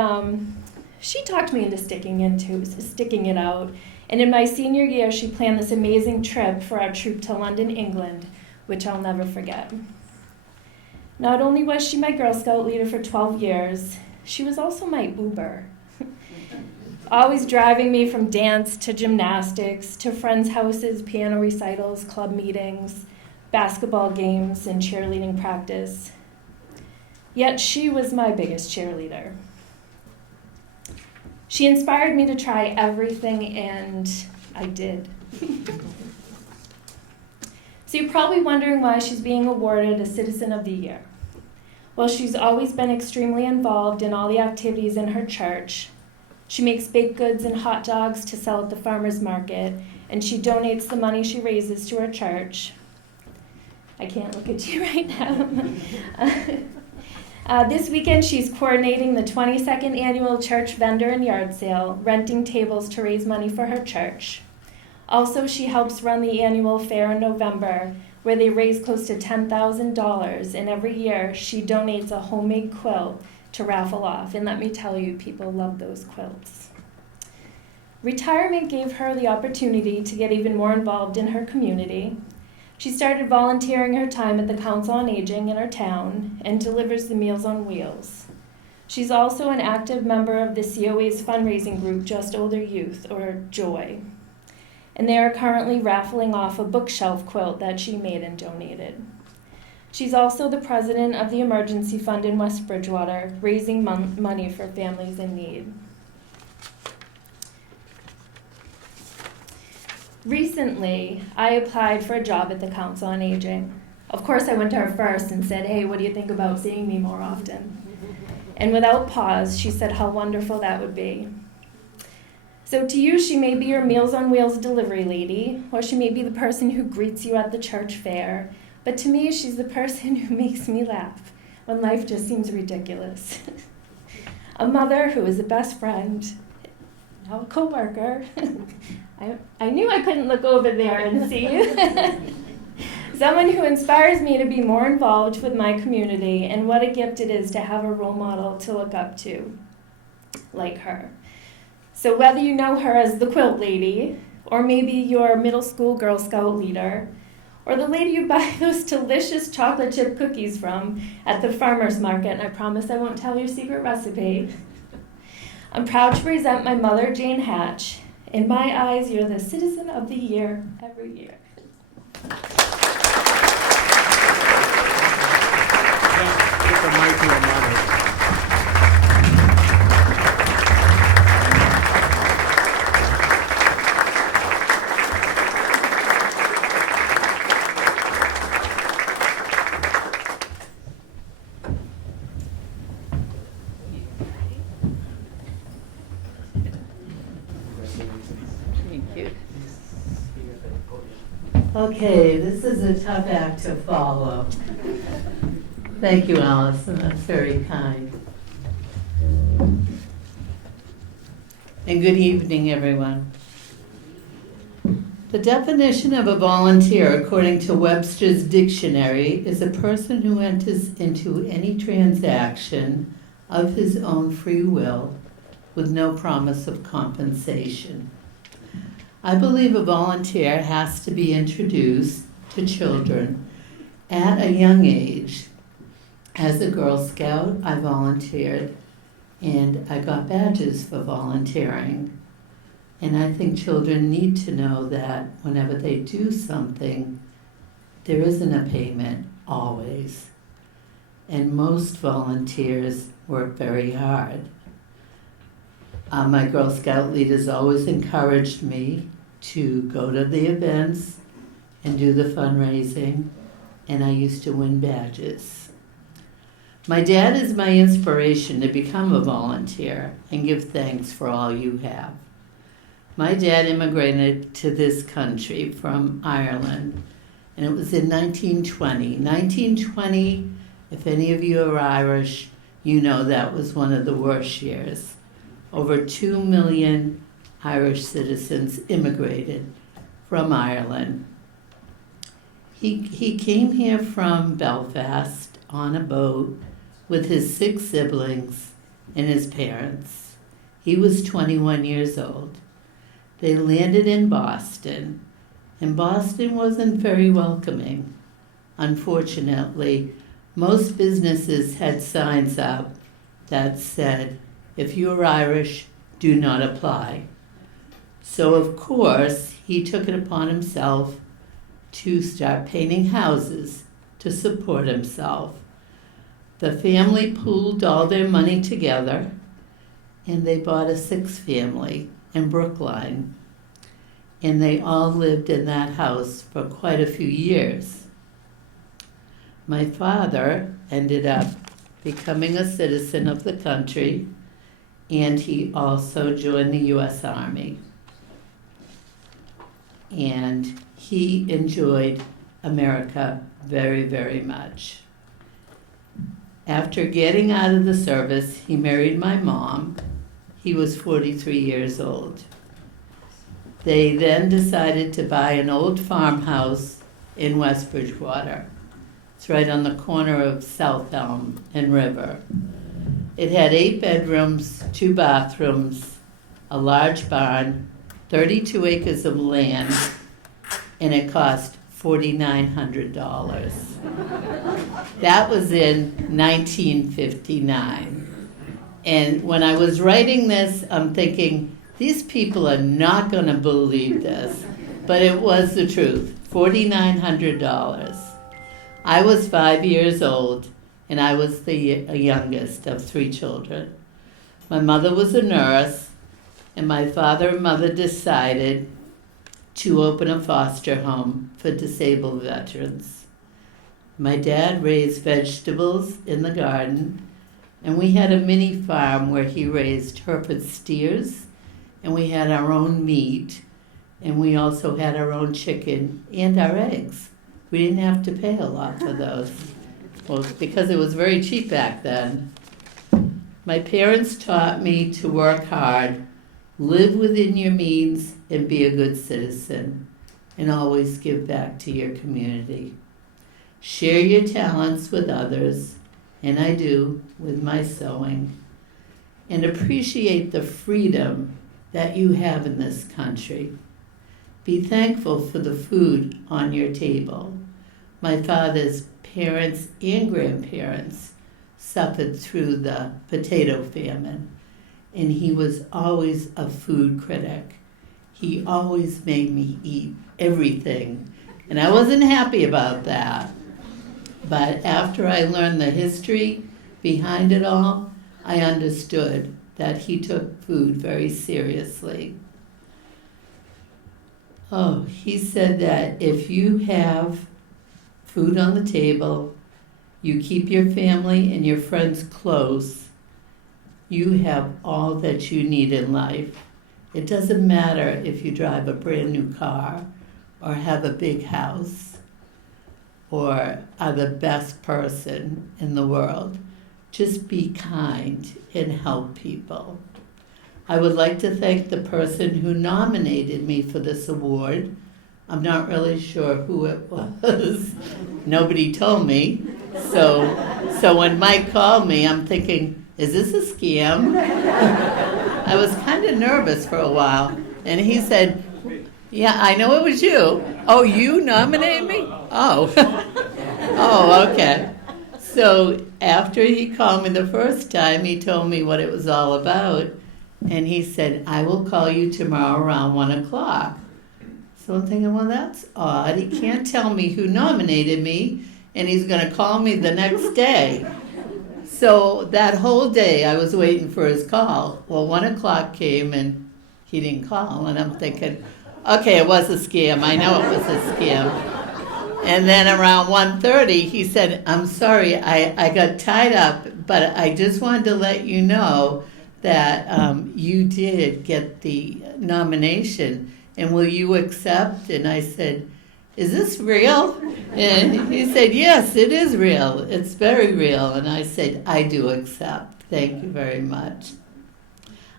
she talked me into sticking it out. And in my senior year, she planned this amazing trip for our troop to London, England, which I'll never forget. Not only was she my Girl Scout leader for 12 years, she was also my Uber. Always driving me from dance to gymnastics, to friends' houses, piano recitals, club meetings, basketball games, and cheerleading practice. Yet she was my biggest cheerleader. She inspired me to try everything, and I did. So you're probably wondering why she's being awarded a Citizen of the Year. Well, she's always been extremely involved in all the activities in her church. She makes baked goods and hot dogs to sell at the farmer's market, and she donates the money she raises to her church. I can't look at you right now. This weekend, she's coordinating the 22nd annual church vendor and yard sale, renting tables to raise money for her church. Also, she helps run the annual fair in November, where they raise close to $10,000, and every year she donates a homemade quilt to raffle off. And let me tell you, people love those quilts. Retirement gave her the opportunity to get even more involved in her community. She started volunteering her time at the Council on Aging in her town and delivers the Meals on Wheels. She's also an active member of the COA's fundraising group, Just Older Youth, or JOY. And they are currently raffling off a bookshelf quilt that she made and donated. She's also the president of the Emergency Fund in West Bridgewater, raising money for families in need. Recently, I applied for a job at the Council on Aging. Of course, I went to her first and said, hey, what do you think about seeing me more often? And without pause, she said how wonderful that would be. So to you, she may be your Meals on Wheels delivery lady, or she may be the person who greets you at the church fair, but to me, she's the person who makes me laugh when life just seems ridiculous. A mother who is a best friend, now a co-worker. I knew I couldn't look over there and see you. Someone who inspires me to be more involved with my community, and what a gift it is to have a role model to look up to, like her. So whether you know her as the quilt lady, or maybe your middle school Girl Scout leader, or the lady you buy those delicious chocolate chip cookies from at the farmer's market, and I promise I won't tell your secret recipe. I'm proud to present my mother, Jane Hatch. In my eyes, you're the Citizen of the Year every year. Give the mic to your mother. Thank you. Okay, this is a tough act to follow. Thank you, Allison. That's very kind. And good evening, everyone. The definition of a volunteer, according to Webster's dictionary, is a person who enters into any transaction of his own free will with no promise of compensation. I believe a volunteer has to be introduced to children at a young age. As a Girl Scout, I volunteered and I got badges for volunteering. And I think children need to know that whenever they do something, there isn't a payment always. And most volunteers work very hard. My Girl Scout leaders always encouraged me to go to the events and do the fundraising, and I used to win badges. My dad is my inspiration to become a volunteer and give thanks for all you have. My dad immigrated to this country from Ireland, and it was in 1920. 1920, if any of you are Irish, you know that was one of the worst years. Over 2 million Irish citizens immigrated from Ireland. He came here from Belfast on a boat with his 6 siblings and his parents. He was 21 years old. They landed in Boston, and Boston wasn't very welcoming. Unfortunately, most businesses had signs up that said, "If you're Irish, do not apply." So of course, he took it upon himself to start painting houses to support himself. The family pooled all their money together, and they bought a 6-family in Brookline. And they all lived in that house for quite a few years. My father ended up becoming a citizen of the country, and he also joined the U.S. Army. And he enjoyed America very, very much. After getting out of the service, he married my mom. He was 43 years old. They then decided to buy an old farmhouse in West Bridgewater. It's right on the corner of South Elm and River. It had 8 bedrooms, 2 bathrooms, a large barn, 32 acres of land, and it cost $4,900. That was in 1959. And when I was writing this, I'm thinking, these people are not going to believe this. But it was the truth, $4,900. I was 5 years old, and I was the youngest of 3 children. My mother was a nurse, and my father and mother decided to open a foster home for disabled veterans. My dad raised vegetables in the garden, and we had a mini farm where he raised Hereford steers, and we had our own meat, and we also had our own chicken and our eggs. We didn't have to pay a lot for those, well, because it was very cheap back then. My parents taught me to work hard, live within your means, and be a good citizen, and always give back to your community. Share your talents with others, and I do with my sewing, and appreciate the freedom that you have in this country. Be thankful for the food on your table. My father's parents and grandparents suffered through the potato famine, and he was always a food critic. He always made me eat everything, and I wasn't happy about that. But after I learned the history behind it all, I understood that he took food very seriously. Oh, he said that if you have food on the table, you keep your family and your friends close, you have all that you need in life. It doesn't matter if you drive a brand new car or have a big house or are the best person in the world. Just be kind and help people. I would like to thank the person who nominated me for this award. I'm not really sure who it was. Nobody told me. So when Mike called me, I'm thinking, is this a scam? I was kind of nervous for a while. And he said, yeah, I know it was you. Oh, you nominated me? Oh. Oh, okay. So after he called me the first time, he told me what it was all about. And he said, I will call you tomorrow around 1 o'clock. So I'm thinking, well, that's odd. He can't tell me who nominated me, and he's going to call me the next day. So that whole day I was waiting for his call. Well, 1 o'clock came, and he didn't call. And I'm thinking, okay, it was a scam. I know it was a scam. And then around 1:30, he said, I'm sorry, I got tied up, but I just wanted to let you know that you did get the nomination, and will you accept? And I said, is this real? And he said, yes, it is real. It's very real. And I said, I do accept. Thank you very much.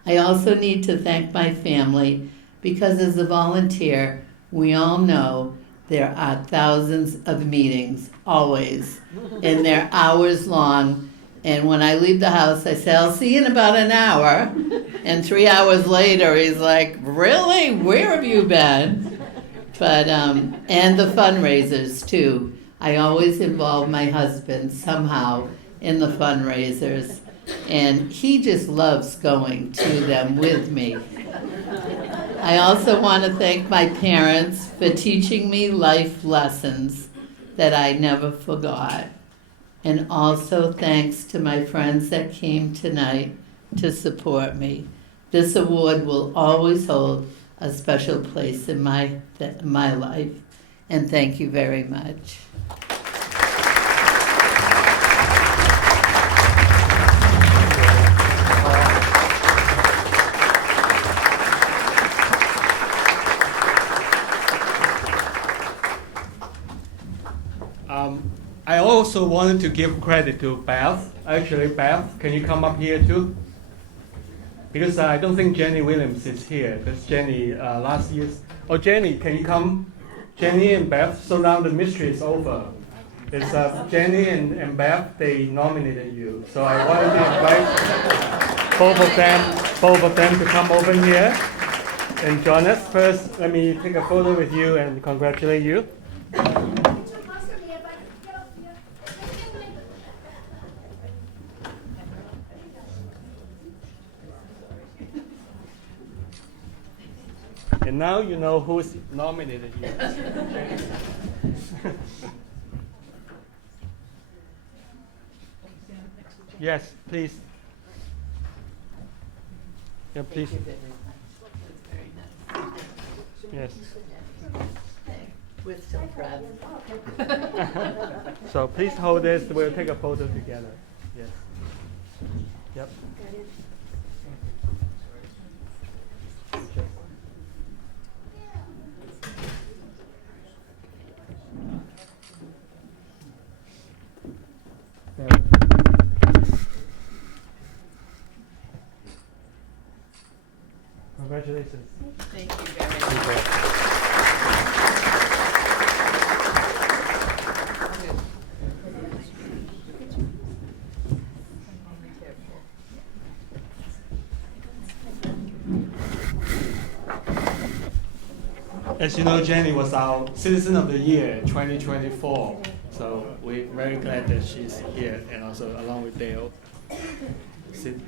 I also need to thank my family, because as a volunteer, we all know there are thousands of meetings, always, and they're hours long. And when I leave the house, I say, I'll see you in about an hour. And 3 hours later, he's like, really? Where have you been? But, and the fundraisers, too. I always involve my husband somehow in the fundraisers. And he just loves going to them with me. I also want to thank my parents for teaching me life lessons that I never forgot. And also thanks to my friends that came tonight to support me. This award will always hold a special place in my life. And thank you very much. I also wanted to give credit to Beth. Actually, Beth, can you come up here too? Because I don't think Jenny Williams is here, because Jenny last year's... Oh, Jenny, can you come? Jenny and Beth, so now the mystery is over. It's Jenny and Beth, they nominated you. So I wanted to invite both of them to come over here and join us. First, let me take a photo with you and congratulate you. And now you know who's nominated you. Yes, please. Yeah, please. Yes. We're still friends. So please hold this. We'll take a photo together. Yes. Yep. Congratulations. Thank you very much. As you know, Jenny was our Citizen of the Year 2024. So we're very glad that she's here, and also along with Dale. Sit.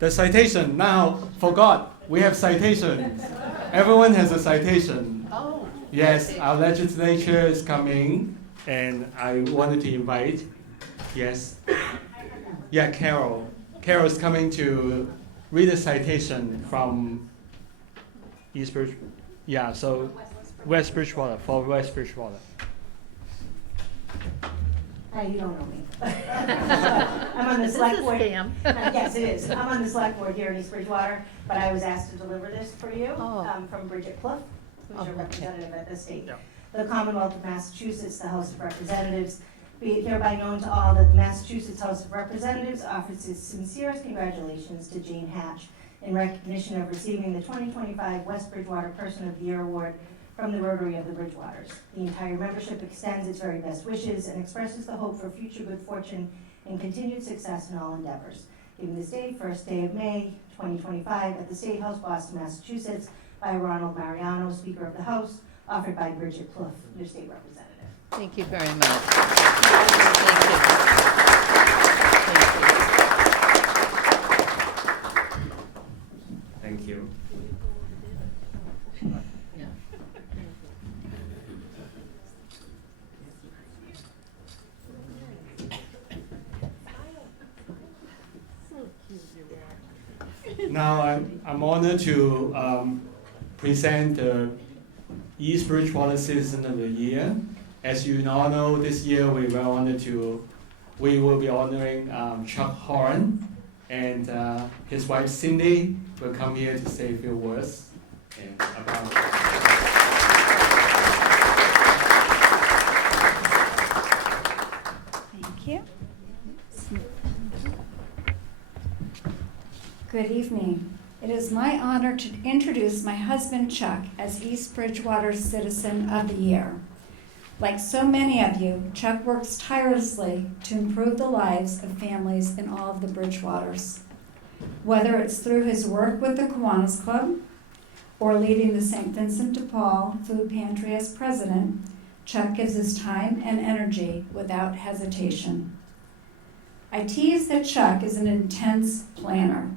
The citation now, forgot, we have citations. Everyone has a citation. Oh. Yes, our legislature is coming, and I wanted to invite, yes. Yeah, Carol. Carol is coming to read a citation from East Bridge. Yeah, so West Bridgewater, for West Bridgewater. You don't know me. I'm on the select board. Yes, it is. I'm on the select board here in East Bridgewater, but I was asked to deliver this for you from Bridget Plouffe, who's your representative at the state. Yeah. The Commonwealth of Massachusetts, the House of Representatives, be it hereby known to all that the Massachusetts House of Representatives offers its sincerest congratulations to Jane Hatch in recognition of receiving the 2025 West Bridgewater Person of the Year Award from the Rotary of the Bridgewaters. The entire membership extends its very best wishes and expresses the hope for future good fortune and continued success in all endeavors. Given this day, first day of May 2025, at the State House, Boston, Massachusetts, by Ronald Mariano, Speaker of the House, offered by Bridget Plouffe, your state representative. Thank you very much. Thank you. Thank you. Now I'm honored to present the East Bridgewater Citizen of the Year. As you all know, this year we will be honoring Chuck Horn, and his wife Cindy will come here to say a few words about it. Thank you. Good evening. It is my honor to introduce my husband Chuck as East Bridgewater Citizen of the Year. Like so many of you, Chuck works tirelessly to improve the lives of families in all of the Bridgewaters. Whether it's through his work with the Kiwanis Club or leading the St. Vincent de Paul Food Pantry as president, Chuck gives his time and energy without hesitation. I tease that Chuck is an intense planner.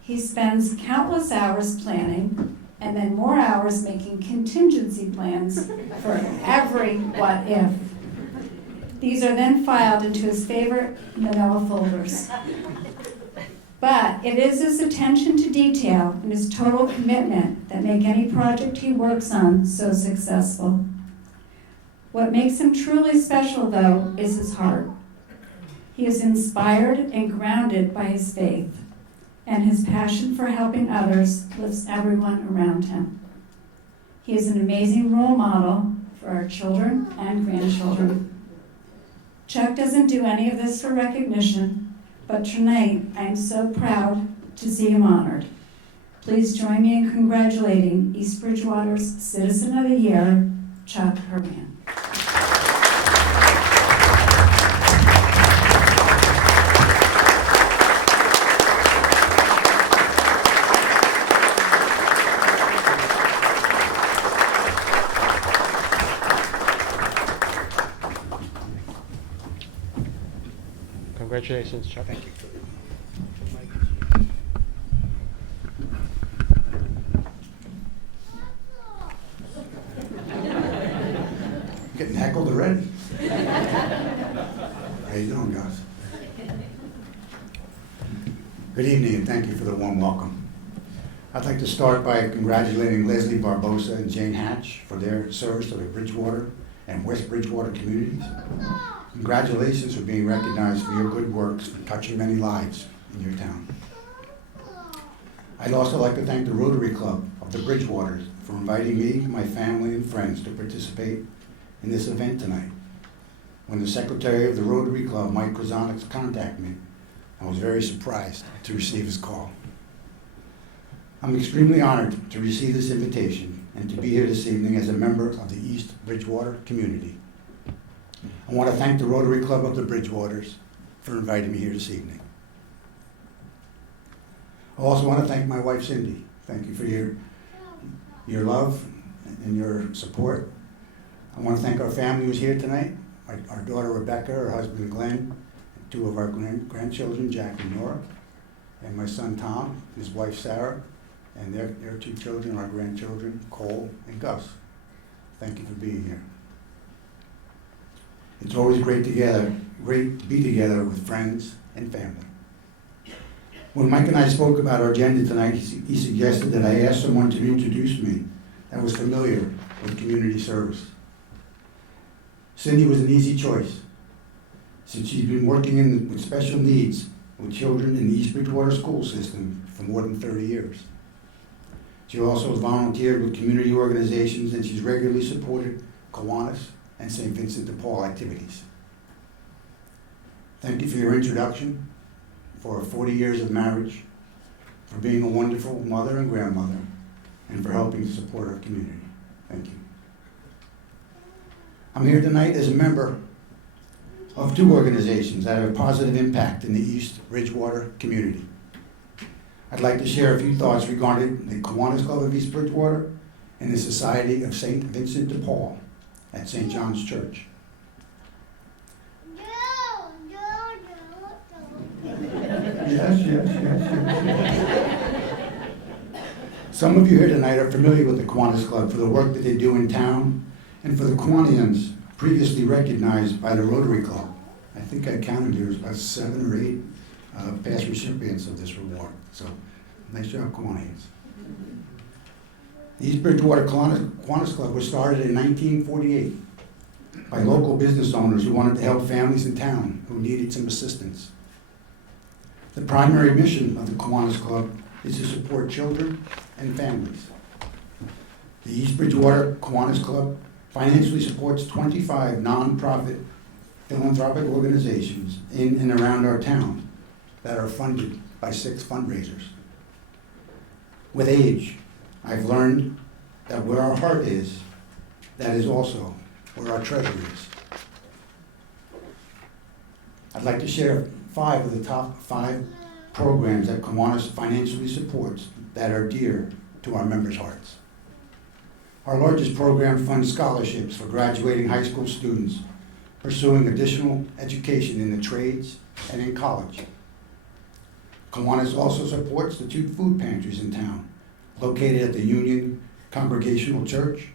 He spends countless hours planning and then more hours making contingency plans for every what if. These are then filed into his favorite manila folders. But it is his attention to detail and his total commitment that make any project he works on so successful. What makes him truly special, though, is his heart. He is inspired and grounded by his faith, and his passion for helping others lifts everyone around him. He is an amazing role model for our children and grandchildren. Chuck doesn't do any of this for recognition, but tonight I am so proud to see him honored. Please join me in congratulating East Bridgewater's Citizen of the Year, Chuck Herman. Congratulations, Chuck. Thank you. Getting heckled already? How you doing, guys? Good evening, and thank you for the warm welcome. I'd like to start by congratulating Leslie Barbosa and Jane Hatch for their service to the Bridgewater and West Bridgewater communities. Congratulations for being recognized for your good works and touching many lives in your town. I'd also like to thank the Rotary Club of the Bridgewaters for inviting me, my family, and friends to participate in this event tonight. When the secretary of the Rotary Club, Mike Krasonix, contacted me, I was very surprised to receive his call. I'm extremely honored to receive this invitation and to be here this evening as a member of the East Bridgewater community. I want to thank the Rotary Club of the Bridgewaters for inviting me here this evening. I also want to thank my wife, Cindy. Thank you for your love and your support. I want to thank our family who's here tonight, our daughter Rebecca, her husband Glenn, two of our grandchildren, Jack and Nora. and my son Tom, his wife Sarah, and their 2 children, our grandchildren, Cole and Gus. Thank you for being here. It's always great to be together with friends and family. When Mike and I spoke about our agenda tonight, he suggested that I ask someone to introduce me that was familiar with community service. Cindy was an easy choice, since she's been working with special needs with children in the East Bridgewater school system for more than 30 years. She also has volunteered with community organizations, and she's regularly supported Kiwanis and St. Vincent de Paul activities. Thank you for your introduction, for 40 years of marriage, for being a wonderful mother and grandmother, and for helping to support our community. Thank you. I'm here tonight as a member of 2 organizations that have a positive impact in the East Bridgewater community. I'd like to share a few thoughts regarding the Kiwanis Club of East Bridgewater and the Society of St. Vincent de Paul at St. John's Church. Yes. Some of you here tonight are familiar with the Kiwanis Club for the work that they do in town and for the Kiwanians previously recognized by the Rotary Club. I think I counted there was about 7 or 8 past recipients of this reward. So, nice job, Kiwanians. The East Bridgewater Kiwanis Club was started in 1948 by local business owners who wanted to help families in town who needed some assistance. The primary mission of the Kiwanis Club is to support children and families. The East Bridgewater Kiwanis Club financially supports 25 nonprofit philanthropic organizations in and around our town that are funded by 6 fundraisers. With age, I've learned that where our heart is, that is also where our treasure is. I'd like to share 5 of the top 5 programs that Kiwanis financially supports that are dear to our members' hearts. Our largest program funds scholarships for graduating high school students pursuing additional education in the trades and in college. Kiwanis also supports the 2 food pantries in town, located at the Union Congregational Church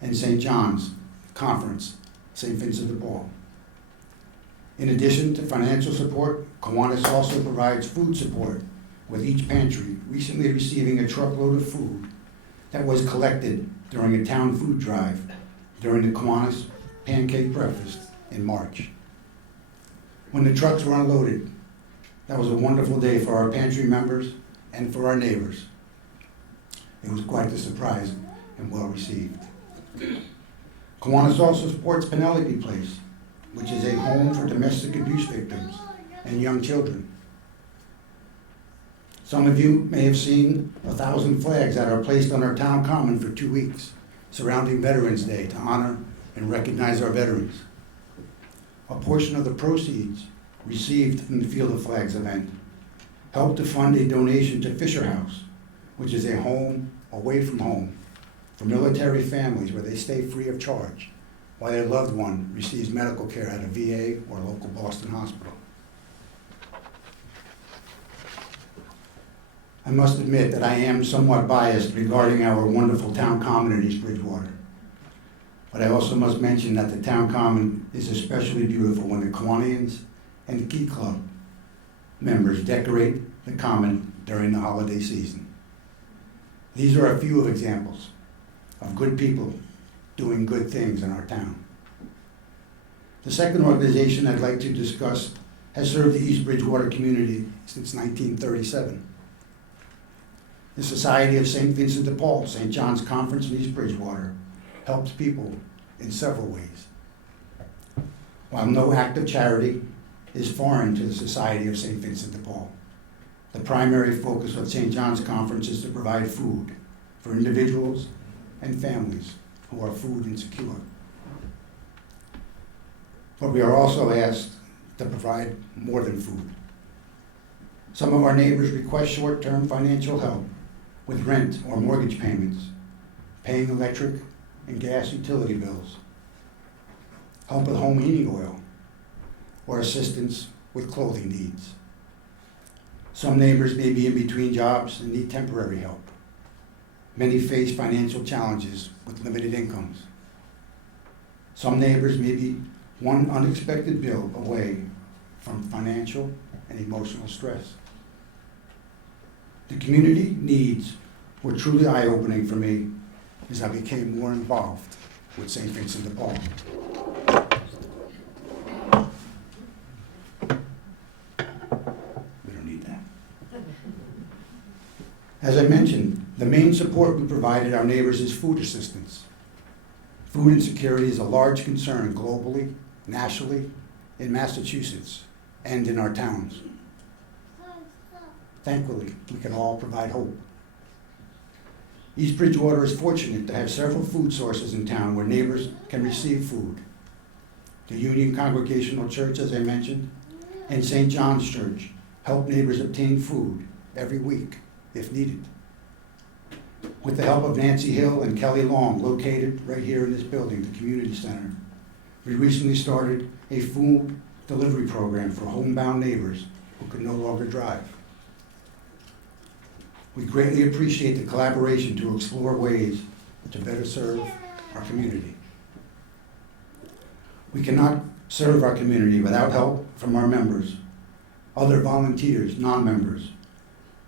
and St. John's Conference, St. Vincent de Paul. In addition to financial support, Kiwanis also provides food support, with each pantry recently receiving a truckload of food that was collected during a town food drive during the Kiwanis Pancake Breakfast in March. When the trucks were unloaded, that was a wonderful day for our pantry members and for our neighbors. It was quite a surprise and well received. Kiwanis also supports Penelope Place, which is a home for domestic abuse victims and young children. Some of you may have seen 1,000 flags that are placed on our town common for 2 weeks surrounding Veterans Day to honor and recognize our veterans. A portion of the proceeds received from the Field of Flags event helped to fund a donation to Fisher House, which is a home away from home for military families where they stay free of charge while their loved one receives medical care at a VA or local Boston hospital. I must admit that I am somewhat biased regarding our wonderful town common in East Bridgewater. But I also must mention that the town common is especially beautiful when the Kiwanians and the Key Club members decorate the common during the holiday season. These are a few of examples of good people doing good things in our town. The second organization I'd like to discuss has served the East Bridgewater community since 1937. The Society of St. Vincent de Paul, St. John's Conference in East Bridgewater, helps people in several ways. While no act of charity is foreign to the Society of St. Vincent de Paul, the primary focus of St. John's Conference is to provide food for individuals and families who are food insecure. But we are also asked to provide more than food. Some of our neighbors request short-term financial help with rent or mortgage payments, paying electric and gas utility bills, help with home heating oil, or assistance with clothing needs. Some neighbors may be in between jobs and need temporary help. Many face financial challenges with limited incomes. Some neighbors may be one unexpected bill away from financial and emotional stress. The community needs were truly eye-opening for me as I became more involved with St. Vincent de Paul. We don't need that. As I mentioned, the main support we provided our neighbors is food assistance. Food insecurity is a large concern globally, nationally, in Massachusetts, and in our towns. Thankfully, we can all provide hope. East Bridgewater is fortunate to have several food sources in town where neighbors can receive food. The Union Congregational Church, as I mentioned, and St. John's Church help neighbors obtain food every week if needed. With the help of Nancy Hill and Kelly Long, located right here in this building, the community center, we recently started a food delivery program for homebound neighbors who could no longer drive. We greatly appreciate the collaboration to explore ways to better serve our community. We cannot serve our community without help from our members, other volunteers, non-members,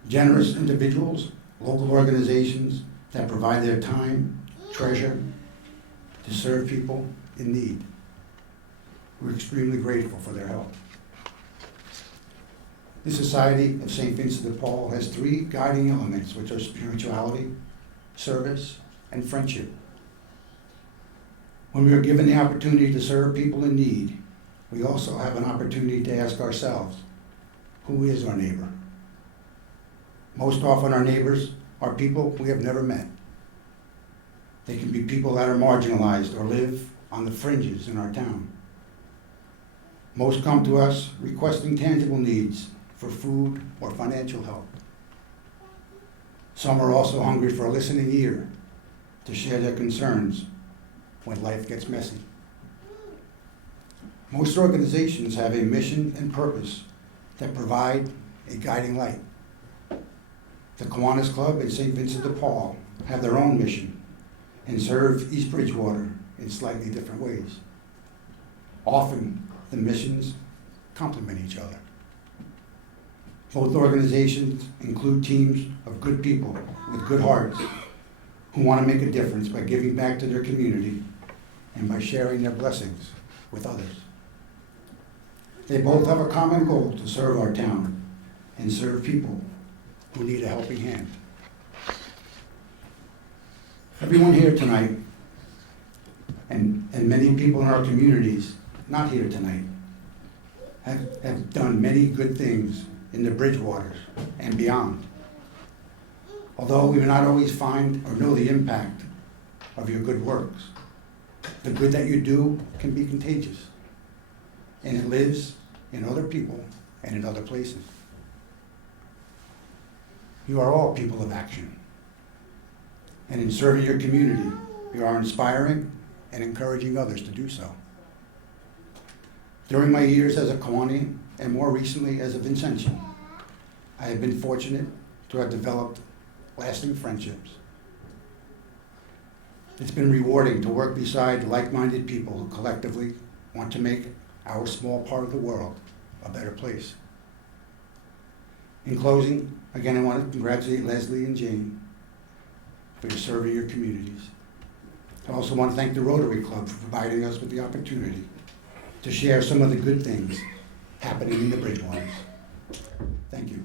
generous individuals, local organizations that provide their time, treasure to serve people in need. We're extremely grateful for their help. The Society of St. Vincent de Paul has three guiding elements, which are spirituality, service, and friendship. When we are given the opportunity to serve people in need, we also have an opportunity to ask ourselves, who is our neighbor? Most often our neighbors are people we have never met. They can be people that are marginalized or live on the fringes in our town. Most come to us requesting tangible needs for food or financial help. Some are also hungry for a listening ear to share their concerns when life gets messy. Most organizations have a mission and purpose that provide a guiding light. The Kiwanis Club and St. Vincent de Paul have their own mission and serve East Bridgewater in slightly different ways. Often, the missions complement each other. Both organizations include teams of good people with good hearts who want to make a difference by giving back to their community and by sharing their blessings with others. They both have a common goal to serve our town and serve people who need a helping hand. Everyone here tonight, and many people in our communities not here tonight, have done many good things in the Bridgewaters and beyond. Although we may not always find or know the impact of your good works, the good that you do can be contagious, and it lives in other people and in other places. You are all people of action, and in serving your community, you are inspiring and encouraging others to do so. During my years as a Kiwani, and more recently as a Vincentian, I have been fortunate to have developed lasting friendships. It's been rewarding to work beside like-minded people who collectively want to make our small part of the world a better place. In closing, again, I want to congratulate Leslie and Jane for serving your communities. I also want to thank the Rotary Club for providing us with the opportunity to share some of the good things happening in the Bridgewaters. Thank you.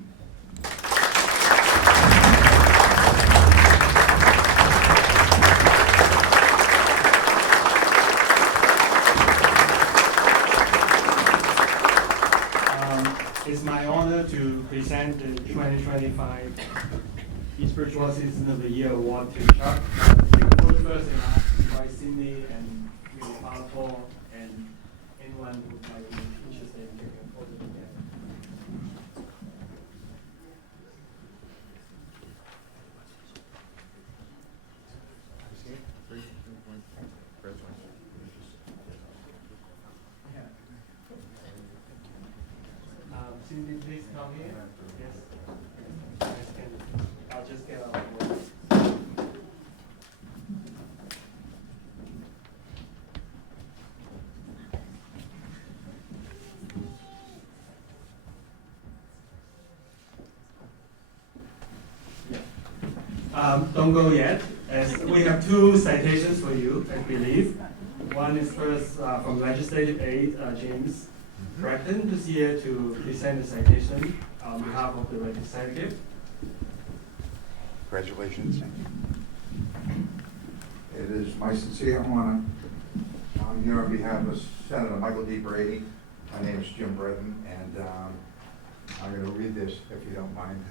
It's my honor to present the 2025 East Bridgewater Citizen of the Year Award to Chuck. First, I invite Cindy and Paul and anyone who might be interested in taking a photo together. Cindy, please come here. Yes. I'll just get out of the way. Don't go yet, as we have 2 citations for you, I believe. One is first from Legislative Aid James Brackton, who's here to present the citation on behalf of the legislative. Congratulations. It is my sincere honor. I'm here on behalf of Senator Michael D. Brady. My name is Jim Breton, and I'm going to read this, if you don't mind.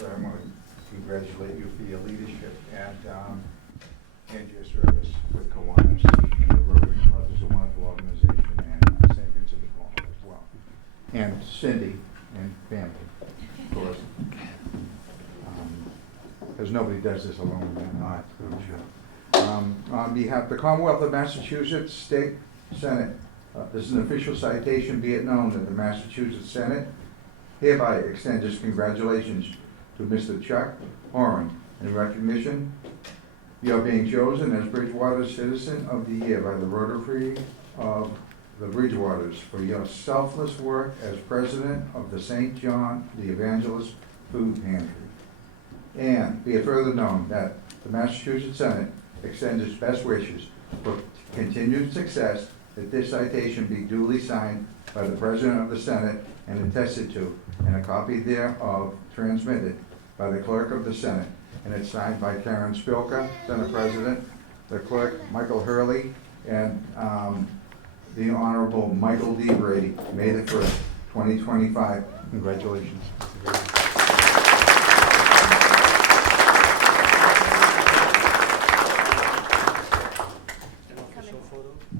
I want to congratulate you for your leadership and your service with Kiwanis. The Rotary Club is a wonderful organization, and St. Vincent de Paul as well. And Cindy and family, of course. Because nobody does this alone, and not. On behalf of the Commonwealth of Massachusetts State Senate, this is an official citation. Be it known that the Massachusetts Senate hereby extends its congratulations to Mr. Chuck Horan in recognition you are being chosen as Bridgewater Citizen of the Year by the Rotary of the Bridgewaters for your selfless work as president of the St. John the Evangelist Food Pantry. And be it further known that the Massachusetts Senate extends its best wishes for continued success, that this citation be duly signed by the President of the Senate and attested to, and a copy thereof transmitted by the Clerk of the Senate, and it's signed by Karen Spilka, Senate President, the Clerk Michael Hurley, and the Honorable Michael D. Brady, May the 1st, 2025. Congratulations.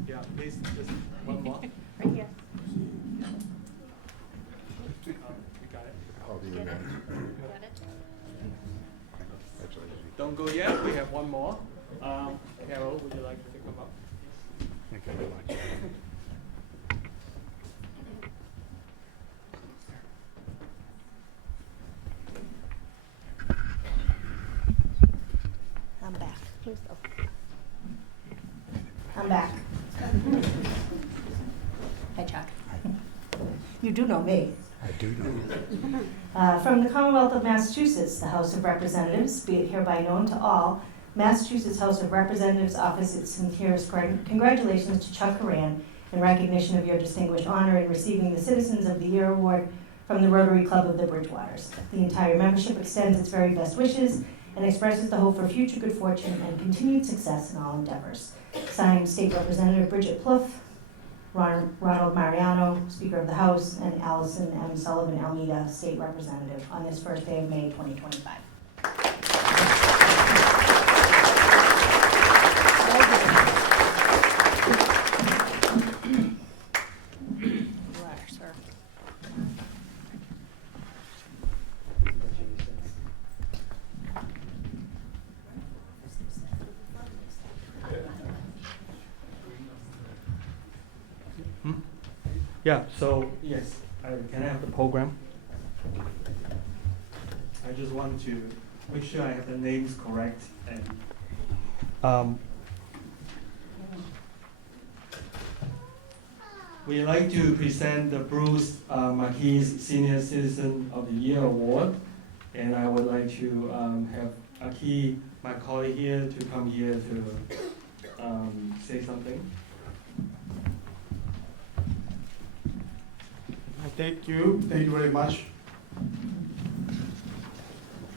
Yeah, please, just one more. Right here. You got it? I'll do it. Don't go yet, we have one more. Carol, would you like to come up? Thank you very much. I'm back. I'm back. Hi, Chuck. You do know me. I do know. From the Commonwealth of Massachusetts, the House of Representatives, be it hereby known to all, Massachusetts House of Representatives offers its sincerest congratulations to Chuck Horan in recognition of your distinguished honor in receiving the Citizens of the Year Award from the Rotary Club of the Bridgewaters. The entire membership extends its very best wishes and expresses the hope for future good fortune and continued success in all endeavors. Signed, State Representative Bridget Plouffe, Ronald Mariano, Speaker of the House, and Allison M. Sullivan Almeida, State Representative, on this first day of May 2025. Yeah, so, yes, can I have the program? I just want to make sure I have the names correct. And we'd like to present the Bruce Marquis Senior Citizen of the Year Award. And I would like to have Aki, my colleague here, to come here to say something. Thank you very much.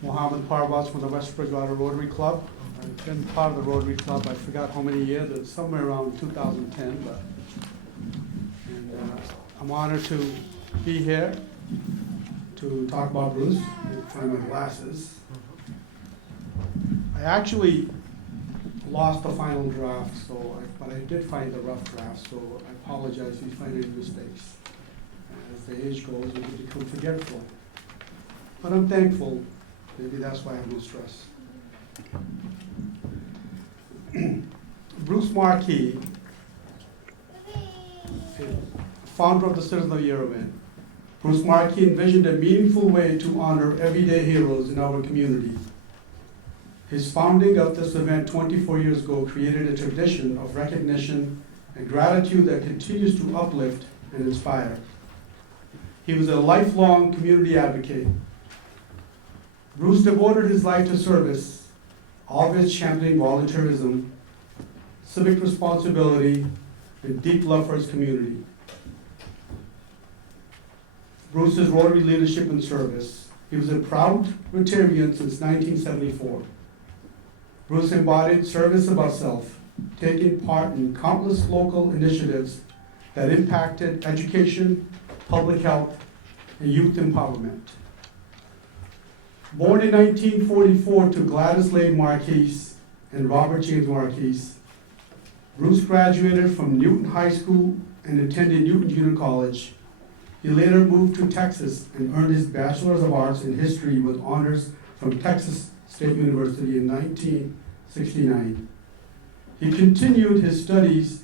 Mohammed Parvaz from the West Bridgewater Rotary Club. I've been part of the Rotary Club, I forgot how many years, it's somewhere around 2010. I'm honored to be here to talk about Bruce in front of my glasses. I actually lost the final draft, but I did find the rough draft, so I apologize if you find any mistakes. As the age goes, we become forgetful. But I'm thankful. Maybe that's why I have no stress. Bruce Marquis, founder of the Citizen of the Year event, Bruce Markey envisioned a meaningful way to honor everyday heroes in our community. His founding of this event 24 years ago created a tradition of recognition and gratitude that continues to uplift and inspire. He was a lifelong community advocate. Bruce devoted his life to service, always championing volunteerism, civic responsibility, and deep love for his community. Bruce's Rotary leadership and service. He was a proud Rotarian since 1974. Bruce embodied service above self, taking part in countless local initiatives that impacted education, public health, and youth empowerment. Born in 1944 to Gladys Lade Marquise and Robert James Marquise, Bruce graduated from Newton High School and attended Newton Junior College. He later moved to Texas and earned his Bachelor's of Arts in History with honors from Texas State University in 1969. He continued his studies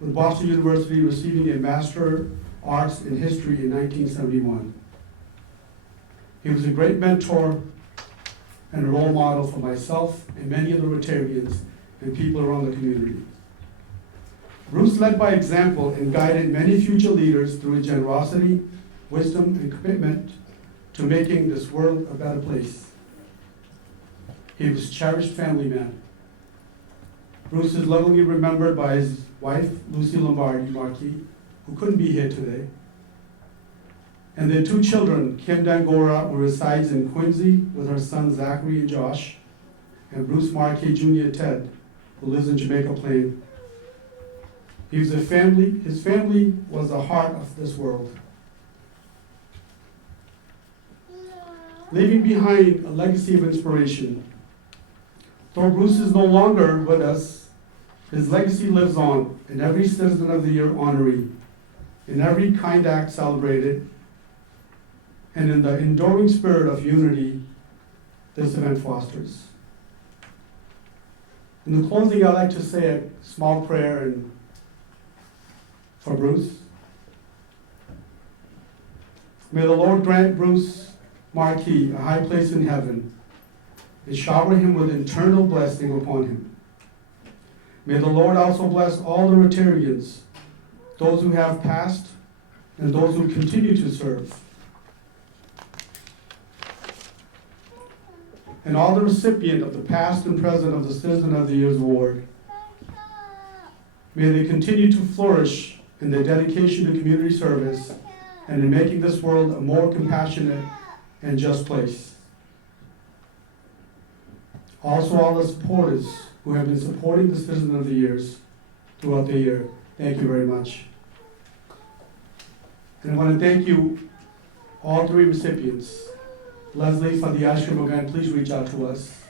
with Boston University, receiving a Master of Arts in History in 1971. He was a great mentor and a role model for myself and many other Rotarians and people around the community. Bruce led by example and guided many future leaders through his generosity, wisdom, and commitment to making this world a better place. He was a cherished family man. Bruce is lovingly remembered by his wife, Lucy Lombardi Marquis, who couldn't be here today, and their two children, Kim Dangora, who resides in Quincy with her sons Zachary and Josh, and Bruce Marquis Jr. Ted, who lives in Jamaica Plain. His family was the heart of this world. Leaving behind a legacy of inspiration. Though Bruce is no longer with us, his legacy lives on in every Citizen of the Year honoree, in every kind act celebrated, and in the enduring spirit of unity this event fosters. In the closing, I'd like to say a small prayer for Bruce. May the Lord grant Bruce Marquis a high place in heaven and shower him with eternal blessing upon him. May the Lord also bless all the Rotarians, those who have passed and those who continue to serve, and all the recipients of the past and present of the Citizen of the Year's Award. May they continue to flourish in their dedication to community service and in making this world a more compassionate and just place. Also, all the supporters who have been supporting the Citizen of the Years throughout the year, thank you very much. And I want to thank you, all three recipients. Leslie, for the ice cream event, please reach out to us.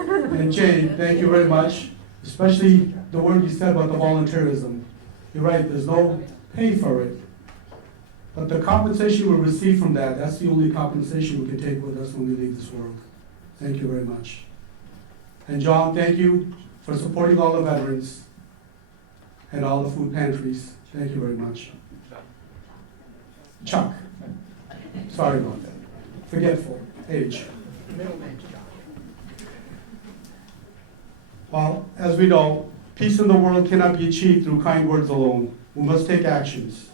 And Jane, thank you very much, especially the word you said about the volunteerism. You're right, there's no pay for it. But the compensation we receive from that, that's the only compensation we can take with us when we leave this world. Thank you very much. And John, thank you for supporting all the veterans and all the food pantries. Thank you very much. Chuck. Sorry about that. Forgetful. Age. Well, as we know, peace in the world cannot be achieved through kind words alone. We must take actions.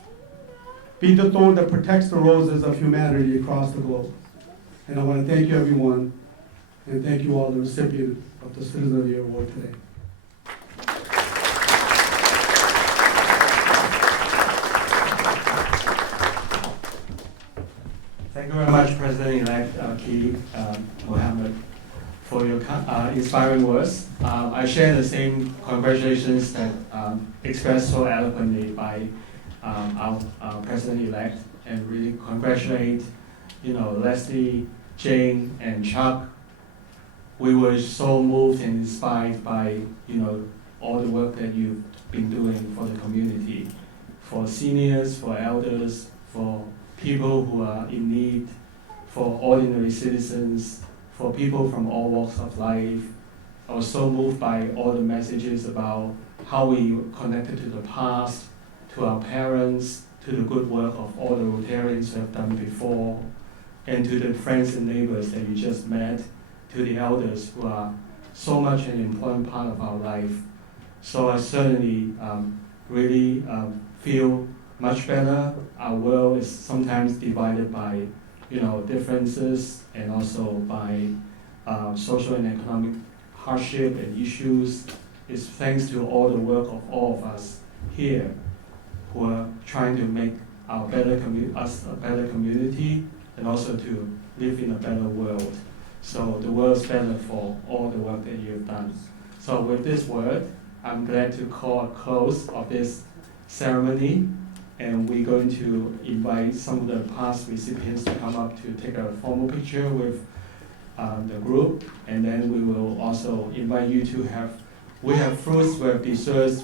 Be the thorn that protects the roses of humanity across the globe. And I want to thank you, everyone, and thank you all, the recipient of the Citizen of the Year Award today. Thank you very much, President-elect Keith Mohammed, for your inspiring words. I share the same congratulations that expressed so eloquently by our President-elect, and really congratulate, Leslie, Jane, and Chuck. We were so moved and inspired by, all the work that you've been doing for the community, for seniors, for elders, for people who are in need, for ordinary citizens, for people from all walks of life. I was so moved by all the messages about how we connected to the past, to our parents, to the good work of all the Rotarians who have done before, and to the friends and neighbors that you just met, to the elders who are so much an important part of our life. So I certainly really feel much better. Our world is sometimes divided by, differences, and also by social and economic hardship and issues. It's thanks to all the work of all of us here who are trying to make us a better community, and also to live in a better world. So the world's better for all the work that you've done. So with this word, I'm glad to call a close of this ceremony, and we're going to invite some of the past recipients to come up to take a formal picture with the group, and then we will also invite you to we have fruits, we have desserts,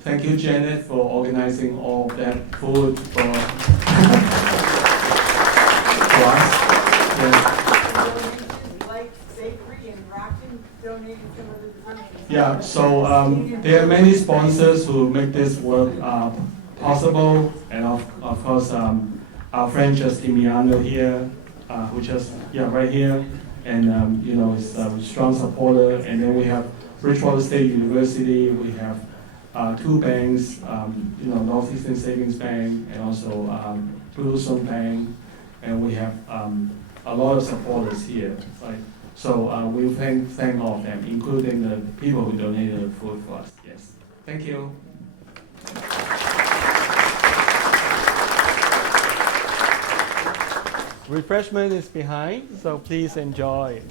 thank you, Janet, for organizing all of that food for us. Yeah, so there are many sponsors who make this work possible, and of course our friend Justin Miano here, right here, and is a strong supporter. And then we have Bridgewater State University. We have 2 banks, Northeastern Savings Bank and also Bluestone Bank, and we have a lot of supporters here. So we thank all of them, including the people who donated the food for us. Yes, thank you. Refreshment is behind, so please enjoy.